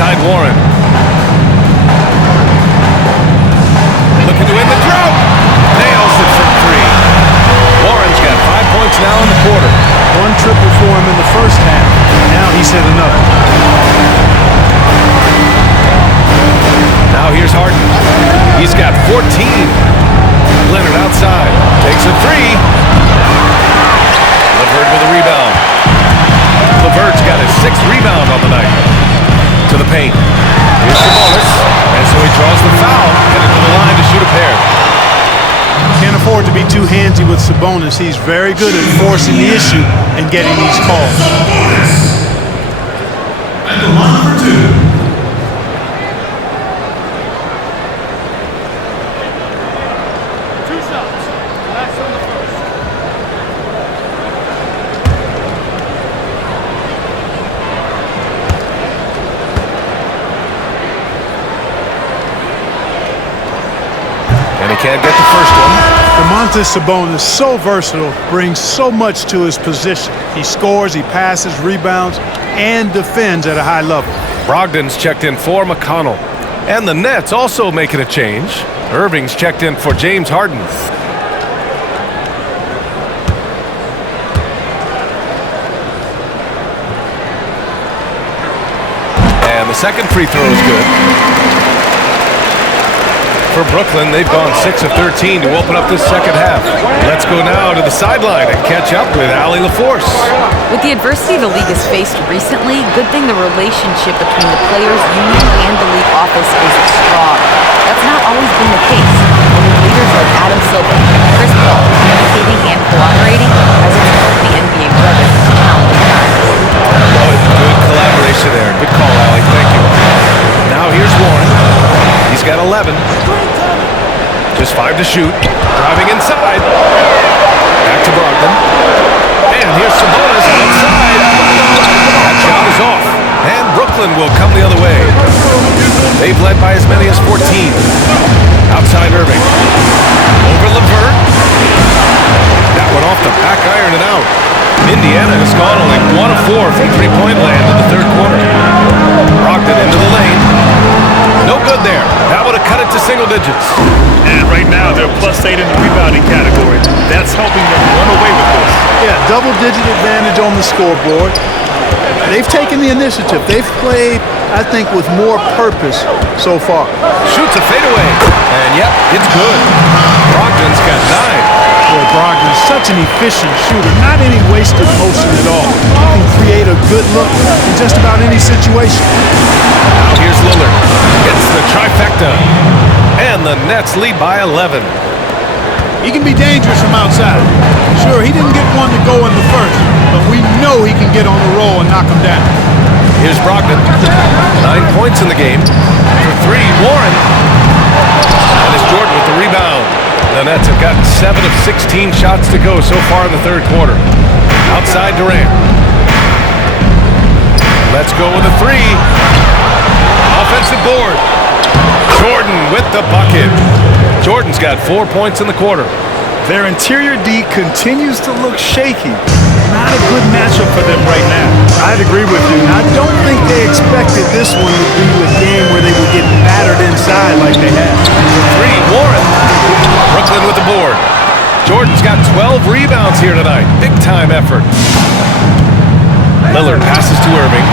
Outside Warren. Looking to end the drought. Nails it from 3. Warren's got 5 points now in the quarter. One triple for him in the first half. Now he's hit another. Now here's Harden. He's got 14. Leonard outside. Takes a 3. LeVert with a rebound. LeVert's got his 6th rebound on the night. To the paint. Here's Sabonis. And so he draws the foul. Headed to the line to shoot a pair. Can't afford to be too handsy with Sabonis. He's very good at forcing the issue and getting these calls. At the line for 2. Can't get the first one. Domantas Sabonis, so versatile, brings so much to his position. He scores, he passes, rebounds, and defends at a high level. Brogdon's checked in for McConnell. And the Nets also making a change. Irving's checked in for James Harden. And the second free throw is good. For Brooklyn, they've gone 6 of 13 to open up this second half. Let's go now to the sideline and catch up with Allie LaForce. With the adversity the league has faced recently, good thing the relationship between the players' union and the league office is strong. That's not always been the case. And with leaders like Adam Silver and Chris Paul communicating and cooperating as it's helped the NBA brothers countless times. Good collaboration there. Good call, Allie. Thank you. Now here's Warren. He's got 11. Just 5 to shoot. Driving inside. Back to Brogdon. And here's Sabonis outside. That shot is off. And Brooklyn will come the other way. They've led by as many as 14. Outside Irving. Over LeVert. That one off the back iron and out. Indiana has gone only 1 of 4 from three-point land in the third quarter. Brogdon into the lane. No good there. That would have cut it to single digits. And right now, they're +8 in the rebounding category. That's helping them run away with this. Yeah, double-digit advantage on the scoreboard. They've taken the initiative. They've played, I think, with more purpose so far. Shoots a fadeaway. And yep, it's good. Brogdon's got 9. Boy, Brogdon's such an efficient shooter. Not any wasted motion at all. He can create a good look in just about any situation. Now here's Lillard. Gets the trifecta. And the Nets lead by 11. He can be dangerous from outside. Sure, he didn't get one to go in the first, but we know he can get on the roll and knock him down. Here's Brogdon. 9 points in the game. For 3, Warren. And it's Jordan with the rebound. The Nets have gotten 7 of 16 shots to go so far in the third quarter. Outside Durant. Let's go with a 3. Offensive board. Jordan with the bucket. Jordan's got 4 points in the quarter. Their interior D continues to look shaky. Not a good matchup for them right now. I'd agree with you. I don't think they expected this one to be a game where they would get battered inside like they have. 3, Warren. Brooklyn with the board. Jordan's got 12 rebounds here tonight. Big time effort. Lillard passes to Irving.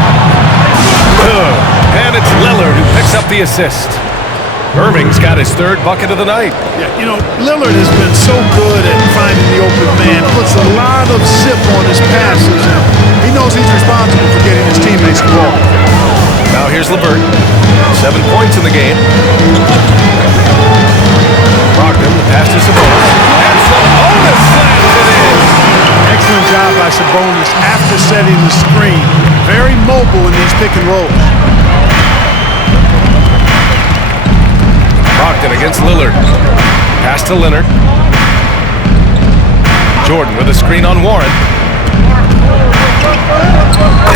And it's Lillard who picks up the assist. Irving's got his 3rd bucket of the night. Yeah, you know, Lillard has been so good at finding the open man. Puts a lot of zip on his passes, and he knows he's responsible for getting his teammates the ball. Now here's LeVert. 7 points in the game. Brogdon, the pass to Sabonis. And Sabonis slams it in. Excellent job by Sabonis after setting the screen. Very mobile in these pick and rolls. Brogdon against Lillard. Pass to Leonard. Jordan with a screen on Warren.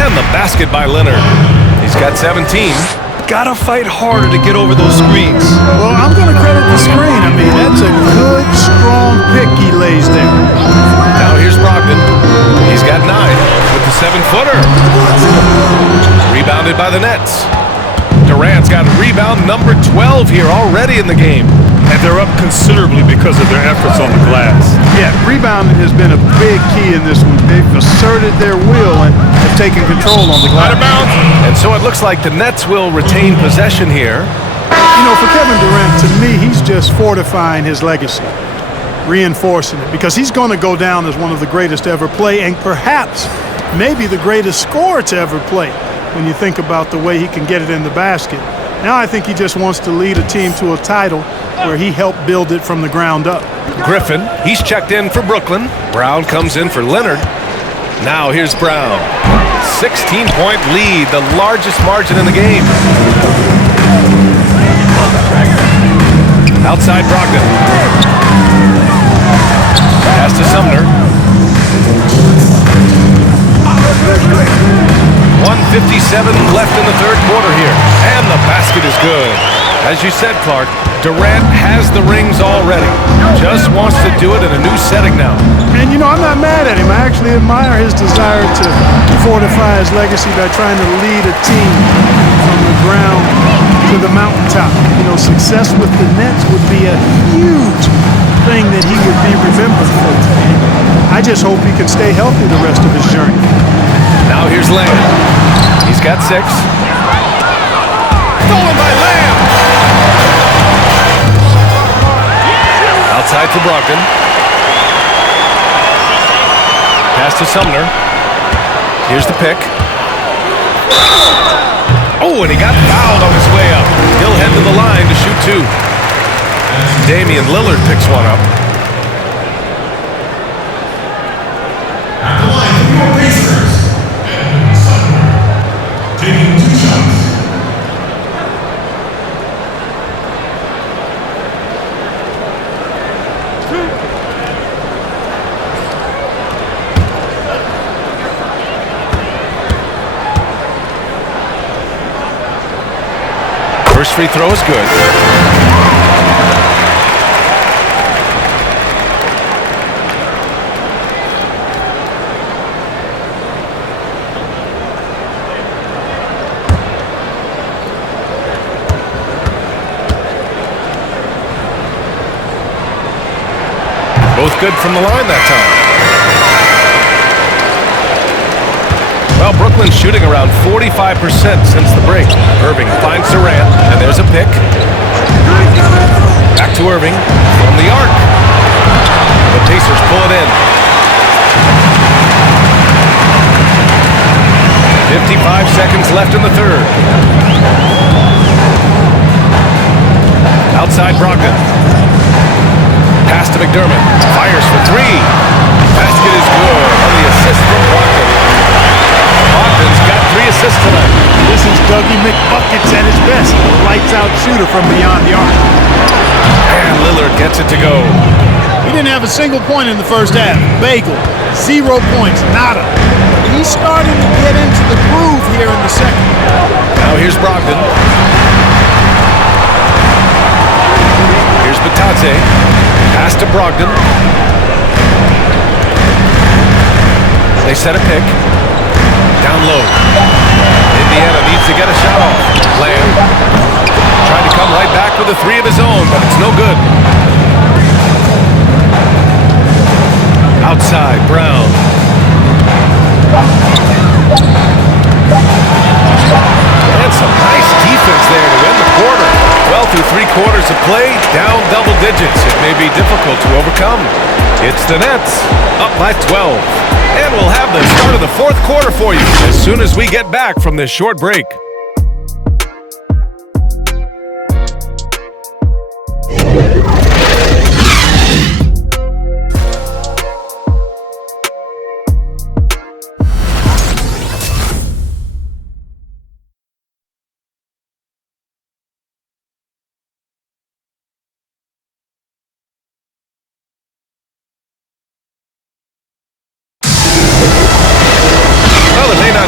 And the basket by Leonard. He's got 17. Gotta fight harder to get over those screens. Well, I'm going to credit the screen. I mean, that's a good, strong pick he lays there. Now here's Brogdon. He's got 9 with the 7-footer. Rebounded by the Nets. Durant's got rebound number 12 here already in the game. And they're up considerably because of their efforts on the glass. Yeah, rebounding has been a big key in this one. They've asserted their will and have taken control on the glass. Out of bounds. And so it looks like the Nets will retain possession here. You know, for Kevin Durant, to me, he's just fortifying his legacy, reinforcing it, because he's going to go down as one of the greatest to ever play, and perhaps maybe the greatest scorer to ever play when you think about the way he can get it in the basket. Now I think he just wants to lead a team to a title where he helped build it from the ground up. Griffin, he's checked in for Brooklyn. Brown comes in for Leonard. Now here's Brown. 16-point lead, the largest margin in the game. Outside Brogdon. Pass to Sumner. 1:57 left in the third quarter here. And the basket is good. As you said, Clark, Durant has the rings already. Just wants to do it in a new setting now. And, you know, I'm not mad at him. I actually admire his desire to fortify his legacy by trying to lead a team from the ground to the mountaintop. You know, success with the Nets would be a huge thing that he would be remembered for. I just hope he can stay healthy the rest of his journey. Now here's Lamb. He's got 6. Stolen by Lamb. Outside for Brogdon. Pass to Sumner. Here's the pick. Oh, and he got fouled on his way up. He'll head to the line to shoot 2. Damian Lillard picks one up. At the line for your Pacers, taking 2 shots. First free throw is good. Both good from the line that time. Well, Brooklyn's shooting around 45% since the break. Irving finds Durant, and there's a pick. Back to Irving from the arc. The Pacers pull it in. 55 seconds left in the third. Outside Brogdon. Pass to McDermott. Fires for 3. Basket is good on the assist from Brogdon. Brogdon's got 3 assists tonight. This is Dougie McBuckets at his best. Lights-out shooter from beyond the arc. And Lillard gets it to go. He didn't have a single point in the first half. Bagel. 0 points. Nada. He's starting to get into the groove here in the second. Now here's Brogdon. Here's Batadze. Pass to Brogdon. They set a pick. Down low. Indiana needs to get a shot off. Lamb trying to come right back with a 3 of his own, but it's no good. Outside, Brown. And some nice defense there to end the quarter. Well, through 3 quarters of play, down double digits. It may be difficult to overcome. It's the Nets, up by 12. And we'll have the start of the 4th quarter for you as soon as we get back from this short break.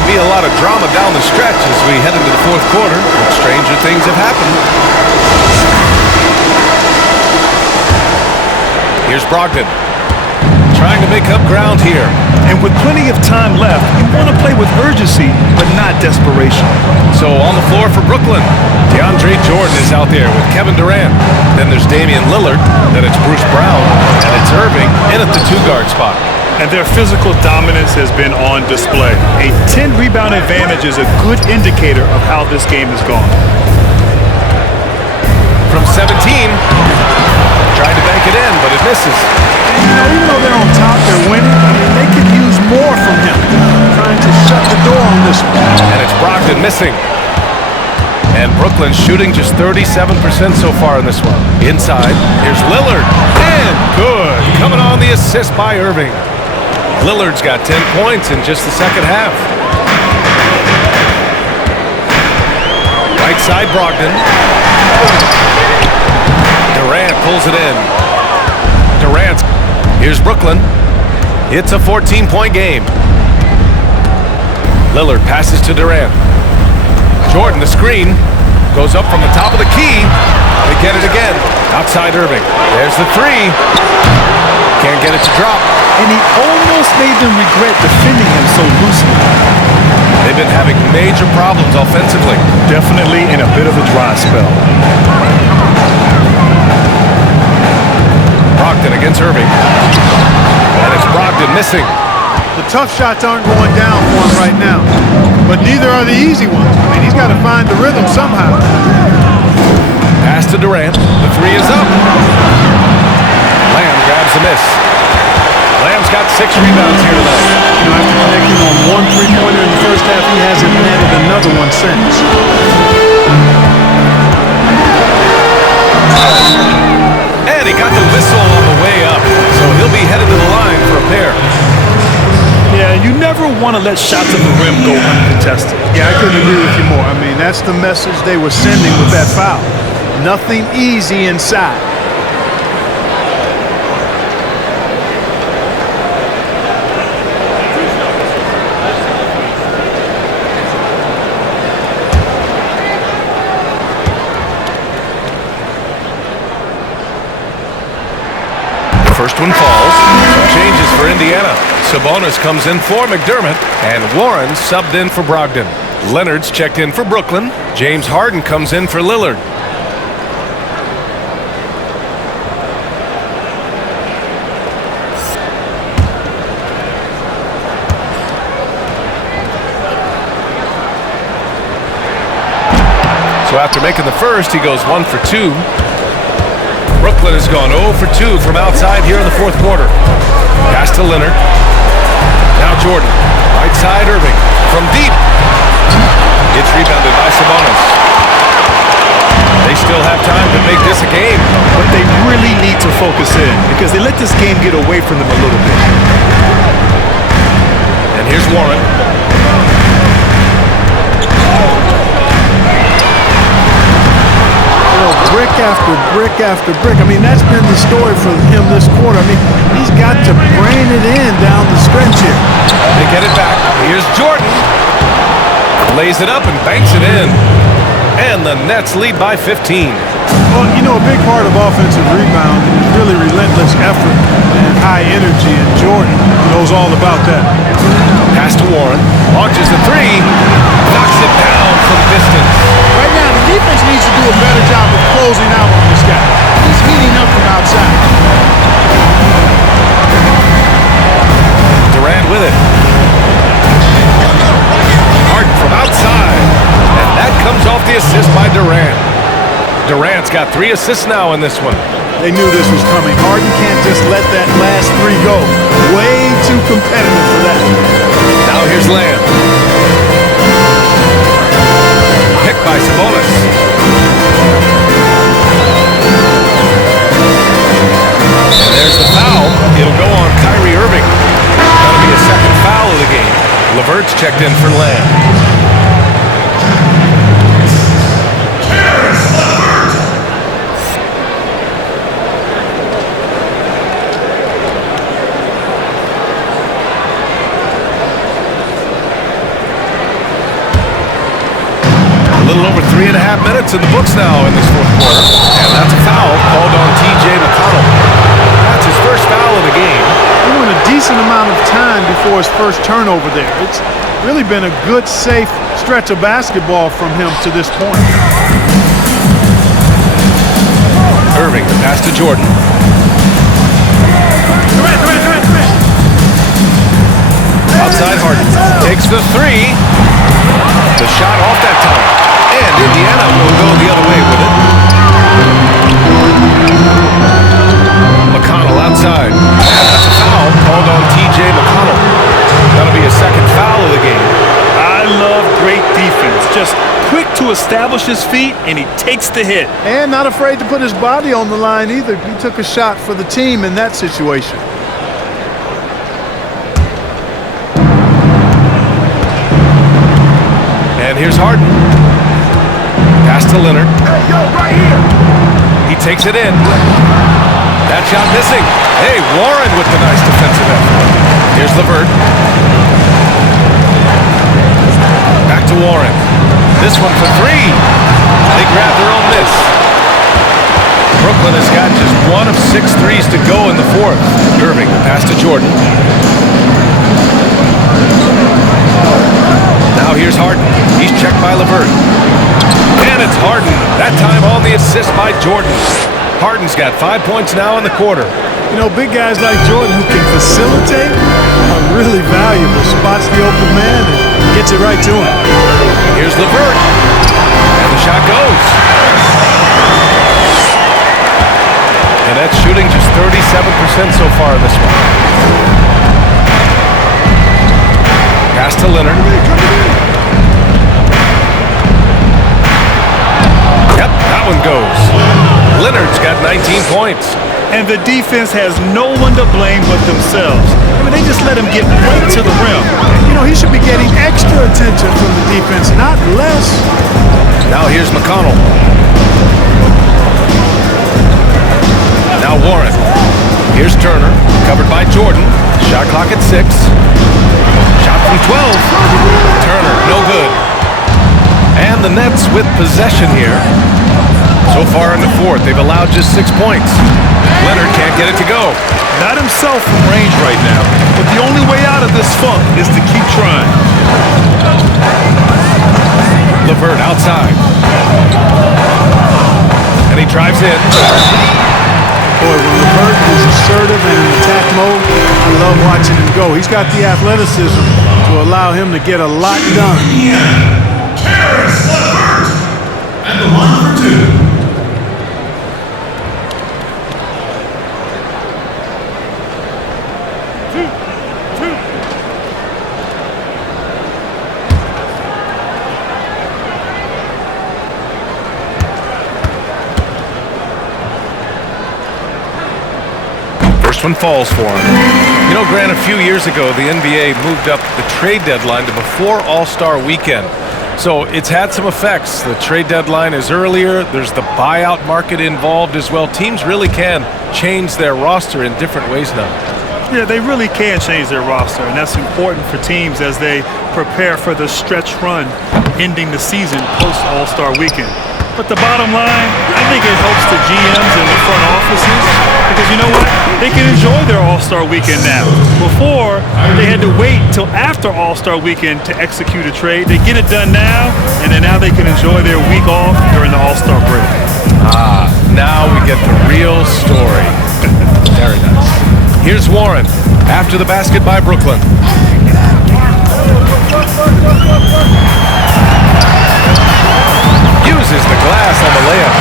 Be a lot of drama down the stretch as we head into the 4th quarter, but stranger things have happened. Here's Brogdon trying to make up ground here. And with plenty of time left, you want to play with urgency, but not desperation. So on the floor for Brooklyn, DeAndre Jordan is out there with Kevin Durant. Then there's Damian Lillard. Then it's Bruce Brown. And it's Irving in at the 2-guard spot. And their physical dominance has been on display. A 10-rebound advantage is a good indicator of how this game has gone. From 17, tried to bank it in, but it misses. And, even though they're on top, they're winning. I mean, they could use more from him. Trying to shut the door on this one. And it's Brogdon missing. And Brooklyn shooting just 37% so far in this one. Inside, here's Lillard. And good. Coming on the assist by Irving. Lillard's got 10 points in just the second half. Right side, Brogdon. Durant pulls it in. Durant. Here's Brooklyn. It's a 14-point game. Lillard passes to Durant. Jordan, the screen. Goes up from the top of the key. They get it again. Outside Irving. There's the 3. Can't get it to drop. And he almost made them regret defending him so loosely. They've been having major problems offensively. Definitely in a bit of a dry spell. Brogdon against Irving. And it's Brogdon missing. The tough shots aren't going down for him right now, but neither are the easy ones. I mean, he's got to find the rhythm somehow. Pass to Durant. The 3 is up. Lamb grabs the miss. Lamb's got 6 rebounds here tonight. After connecting on 1 3-pointer in the first half, he hasn't netted another one since. And he got the whistle on the way up, so he'll be headed to the line for a pair. Yeah, you never want to let shots at the rim go uncontested. Yeah, I couldn't agree with you more. I mean, that's the message they were sending with that foul. Nothing easy inside. First one falls. Some changes for Indiana. Sabonis comes in for McDermott, and Warren subbed in for Brogdon. Leonard's checked in for Brooklyn. James Harden comes in for Lillard. So after making the first, he goes 1 for 2. Brooklyn has gone 0 for 2 from outside here in the fourth quarter. Pass to Leonard. Now Jordan. Right side Irving. From deep. It's rebounded by Sabonis. They still have time to make this a game. But they really need to focus in because they let this game get away from them a little bit. And here's Warren. Brick after brick after brick. I mean, that's been the story for him this quarter. I mean, he's got to brain it in down the stretch here. They get it back. Here's Jordan. Lays it up and banks it in. And the Nets lead by 15. Well, a big part of offensive rebound is really relentless effort and high energy, and Jordan knows all about that. Pass to Warren. Launches the 3. Knocks it down from distance. Right now, the defense needs to do a better job of closing out on this guy. He's heating up from outside. Durant with it. Harden from outside. And that comes off the assist by Durant. Durant's got 3 assists now in this one. They knew this was coming. Harden can't just let that last 3 go. Way too competitive for that. Now here's Lamb. Picked by Sabonis. And there's the foul. It'll go on Kyrie Irving. That'll be a second foul of the game. LeVert's checked in for Lamb. A little over 3.5 minutes in the books now in this fourth quarter. And that's a foul called on T.J. McConnell. That's his first foul of the game. He went a decent amount of time looking for his first turnover there. It's really been a good, safe stretch of basketball from him to this point. Irving, the pass to Jordan. Outside Harden. Takes the three. The shot off that time. And Indiana will go the other way with it. McConnell outside. That's a foul called on T.J. McConnell. That'll be his second foul of the game. I love great defense. Just quick to establish his feet, and he takes the hit. And not afraid to put his body on the line either. He took a shot for the team in that situation. And here's Harden. Pass to Leonard. Hey, yo, right here. He takes it in. That shot missing. Hey, Warren with the nice defensive effort. Here's LeVert. Back to Warren. This one for three. They grab their own miss. Brooklyn has got just 1 of 6 threes to go in the fourth. Irving, the pass to Jordan. Now here's Harden. He's checked by LeVert. And it's Harden. That time on the assist by Jordan. Harden's got 5 points now in the quarter. You know, big guys like Jordan who can facilitate are really valuable. Spots the open man and gets it right to him. Here's LeVert. And the shot goes. And that's shooting just 37% so far in this one. Pass to Leonard. Yep, that one goes. Leonard's got 19 points. And the defense has no one to blame but themselves. I mean, they just let him get right to the rim. You know, he should be getting extra attention from the defense, not less. Now here's McConnell. Now Warren. Here's Turner, covered by Jordan. Shot clock at 6. Shot from 12. Turner, no good. And the Nets with possession here. So far in the fourth, they've allowed just 6 points. Leonard can't get it to go. Not himself from range right now, but the only way out of this funk is to keep trying. LeVert outside. And he drives in. Boy, when LeVert is assertive and in attack mode, I love watching him go. He's got the athleticism to allow him to get a lot done. Caris LeVert at the line for 2. One falls for him. You know, Grant, a few years ago, the NBA moved up the trade deadline to before All-Star Weekend. So it's had some effects. The trade deadline is earlier. There's the buyout market involved as well. Teams really can change their roster in different ways now. Yeah, they really can change their roster, and that's important for teams as they prepare for the stretch run ending the season post-All-Star Weekend. But the bottom line, I think it helps the GMs and the front offices because you know what? They can enjoy their All-Star Weekend now. Before, they had to wait till after All-Star Weekend to execute a trade. They get it done now, and then now they can enjoy their week off during the All-Star break. Now we get the real story. Very nice. Here's Warren after the basket by Brooklyn. Uses the glass on the layup.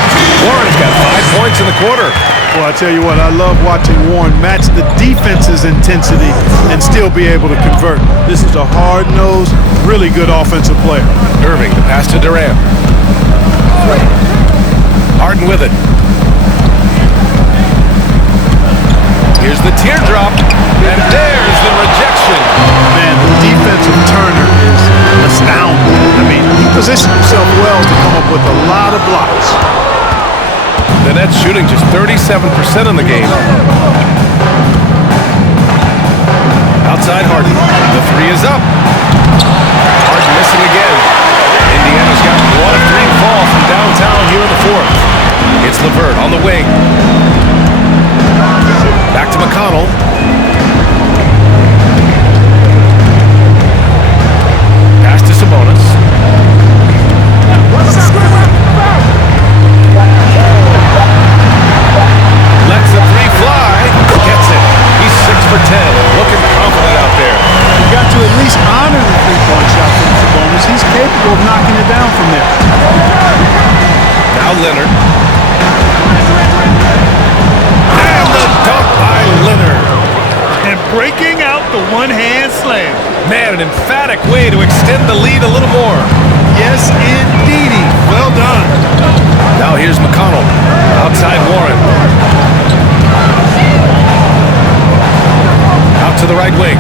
Warren's got 5 points in the quarter. Well, I tell you what, I love watching Warren match the defense's intensity and still be able to convert. This is a hard-nosed, really good offensive player. Irving, the pass to Durant. Harden with it. Here's the teardrop, and there's the rejection. Man, the defense of Turner is astounding. I mean, he positioned himself well to come up with a lot of blocks. The Nets shooting just 37% in the game. Outside Harden. The three is up. Harden missing again. Indiana's got 1 of 3 fall from downtown here in the fourth. It's LeVert on the wing. Back to McConnell. Leonard. And the dunk by Leonard. And breaking out the one-hand slam. Man, an emphatic way to extend the lead a little more. Yes, indeedy. Well done. Now here's McConnell. Outside Warren. Out to the right wing.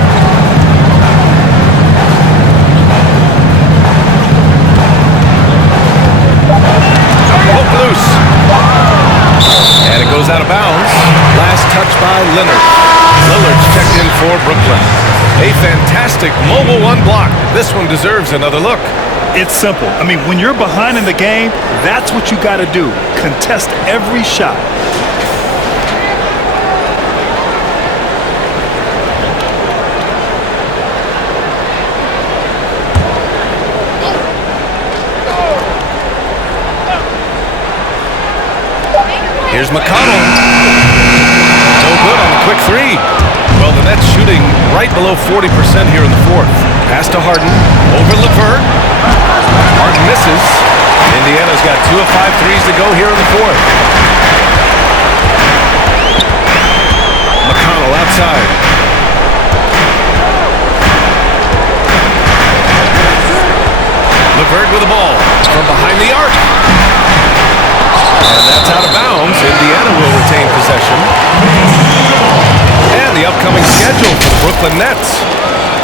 Hook loose. And it goes out of bounds. Last touch by Leonard. Lillard's checked in for Brooklyn. A fantastic mobile one block. This one deserves another look. It's simple. I mean, when you're behind in the game, that's what you got to do. Contest every shot. Here's McConnell. No good on the quick three. Well, the Nets shooting right below 40% here in the fourth. Pass to Harden. Over LeVert. Harden misses. Indiana's got 2 of 5 threes to go here in the fourth. McConnell outside. LeVert with the ball from behind the arc. And that's out of bounds. Indiana will retain possession. And the upcoming schedule for the Brooklyn Nets.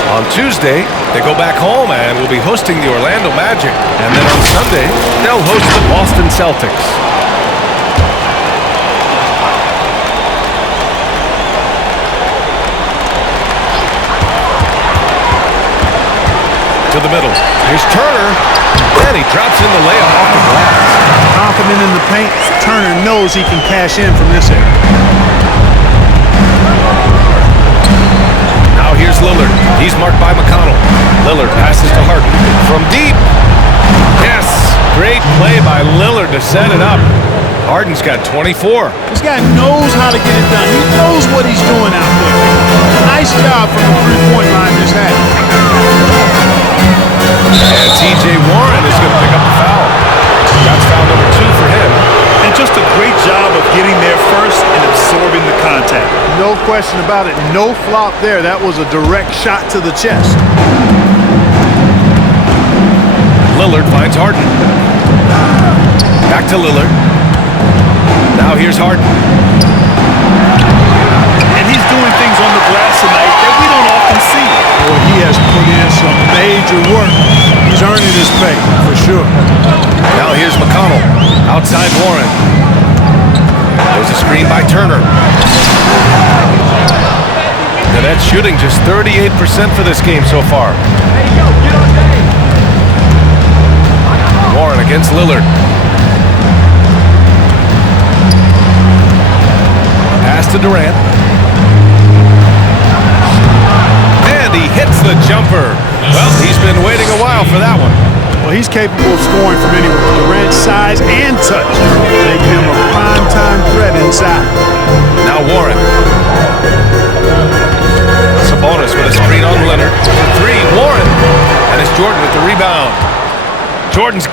On Tuesday, they go back home and will be hosting the Orlando Magic. And then on Sunday, they'll host the Boston Celtics. To the middle. Here's Turner. And he drops in the layup off the glass. Confident in the paint, Turner knows he can cash in from this area. Now here's Lillard. He's marked by McConnell. Lillard passes to Harden. From deep. Yes! Great play by Lillard to set it up. Harden's got 24. This guy knows how to get it done. He knows what he's doing out there. Nice job from the three-point line this half. And T.J. Warren is going to pick up the foul. That's foul number 2 for him. And just a great job of getting there first and absorbing the contact. No question about it. No flop there. That was a direct shot to the chest. Lillard finds Harden. Back to Lillard. Now here's Harden. And he's doing things on the glass tonight that we don't often see. Boy, he has put in some major work. He's earning his pay, for sure. Now here's McConnell. Outside Warren. There's a screen by Turner. The Nets shooting just 38% for this game so far. Warren against Lillard. Pass to Durant. And he hits the jumper. Well, he's been waiting a while for that one. Well, he's capable of scoring from anywhere. Durant's size and touch make him a prime-time threat inside. Now Warren. Sabonis with a screen on Leonard. For 3, Warren. And it's Jordan with the rebound. Jordan's...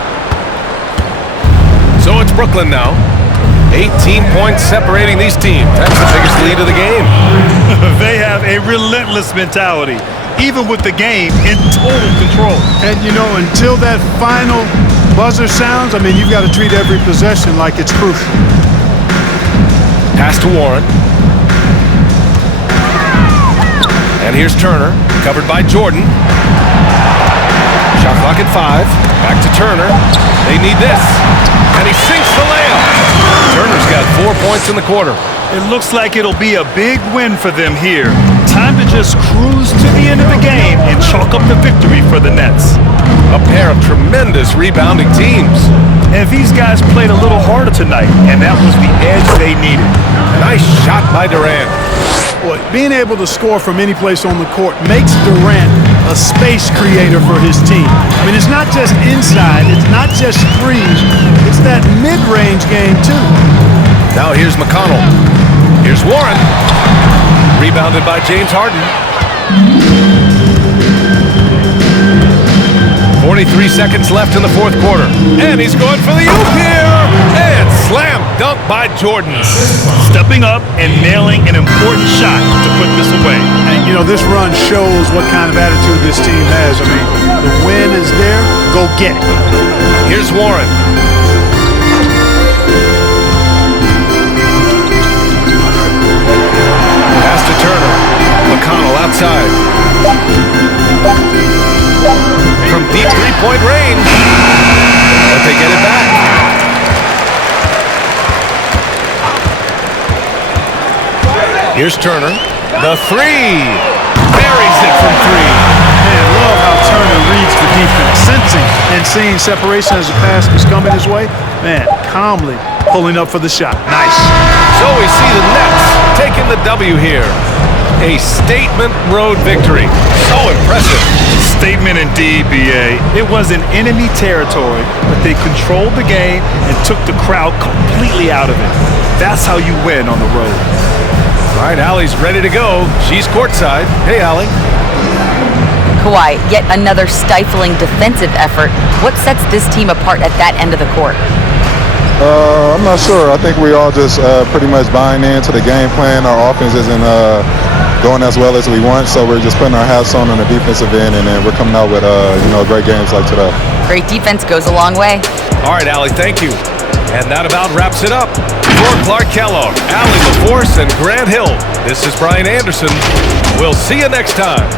So it's Brooklyn now. 18 points separating these teams. That's the biggest lead of the game. They have a relentless mentality, even with the game in total control. And, you know, until that final buzzer sounds, I mean, you've got to treat every possession like it's crucial. Pass to Warren. And here's Turner, covered by Jordan. Shot clock at 5. Back to Turner. They need this. And he sinks the layup. Turner's got 4 points in the quarter. It looks like it'll be a big win for them here. Time to just cruise to the end of the game and chalk up the victory for the Nets. A pair of tremendous rebounding teams. And these guys played a little harder tonight, and that was the edge they needed. Nice shot by Durant. Boy, being able to score from any place on the court makes Durant a space creator for his team. I mean, it's not just inside, it's not just threes, it's that mid-range game too. Now here's McConnell. Here's Warren. Rebounded by James Harden. 43 seconds left in the fourth quarter. And he's going for the oop here. And Slam dunk by Jordan. Stepping up and nailing an important shot to put this away. And, you know, this run shows what kind of attitude this team has. I mean, the win is there. Go get it. Here's Warren. Pass to Turner. McConnell outside. From deep three-point range. But they get it back. Here's Turner. The three. Buries it from three. Man, love how Turner reads the defense. Sensing and seeing separation as the pass was coming his way. Man, calmly pulling up for the shot. Nice. So we see the Nets taking the W here. A statement road victory. So impressive. Statement indeed, BA. It was in enemy territory, but they controlled the game and took the crowd completely out of it. That's how you win on the road. All right, Allie's ready to go. She's courtside. Hey, Allie. Kawhi, yet another stifling defensive effort. What sets this team apart at that end of the court? I'm not sure. I think we all just pretty much buying into the game plan. Our offense isn't going as well as we want, so we're just putting our hats on the defensive end, and then we're coming out with great games like today. Great defense goes a long way. All right, Allie, thank you. And that about wraps it up. For Clark Kellogg, Allie LaForce, and Grant Hill, this is Brian Anderson. We'll see you next time.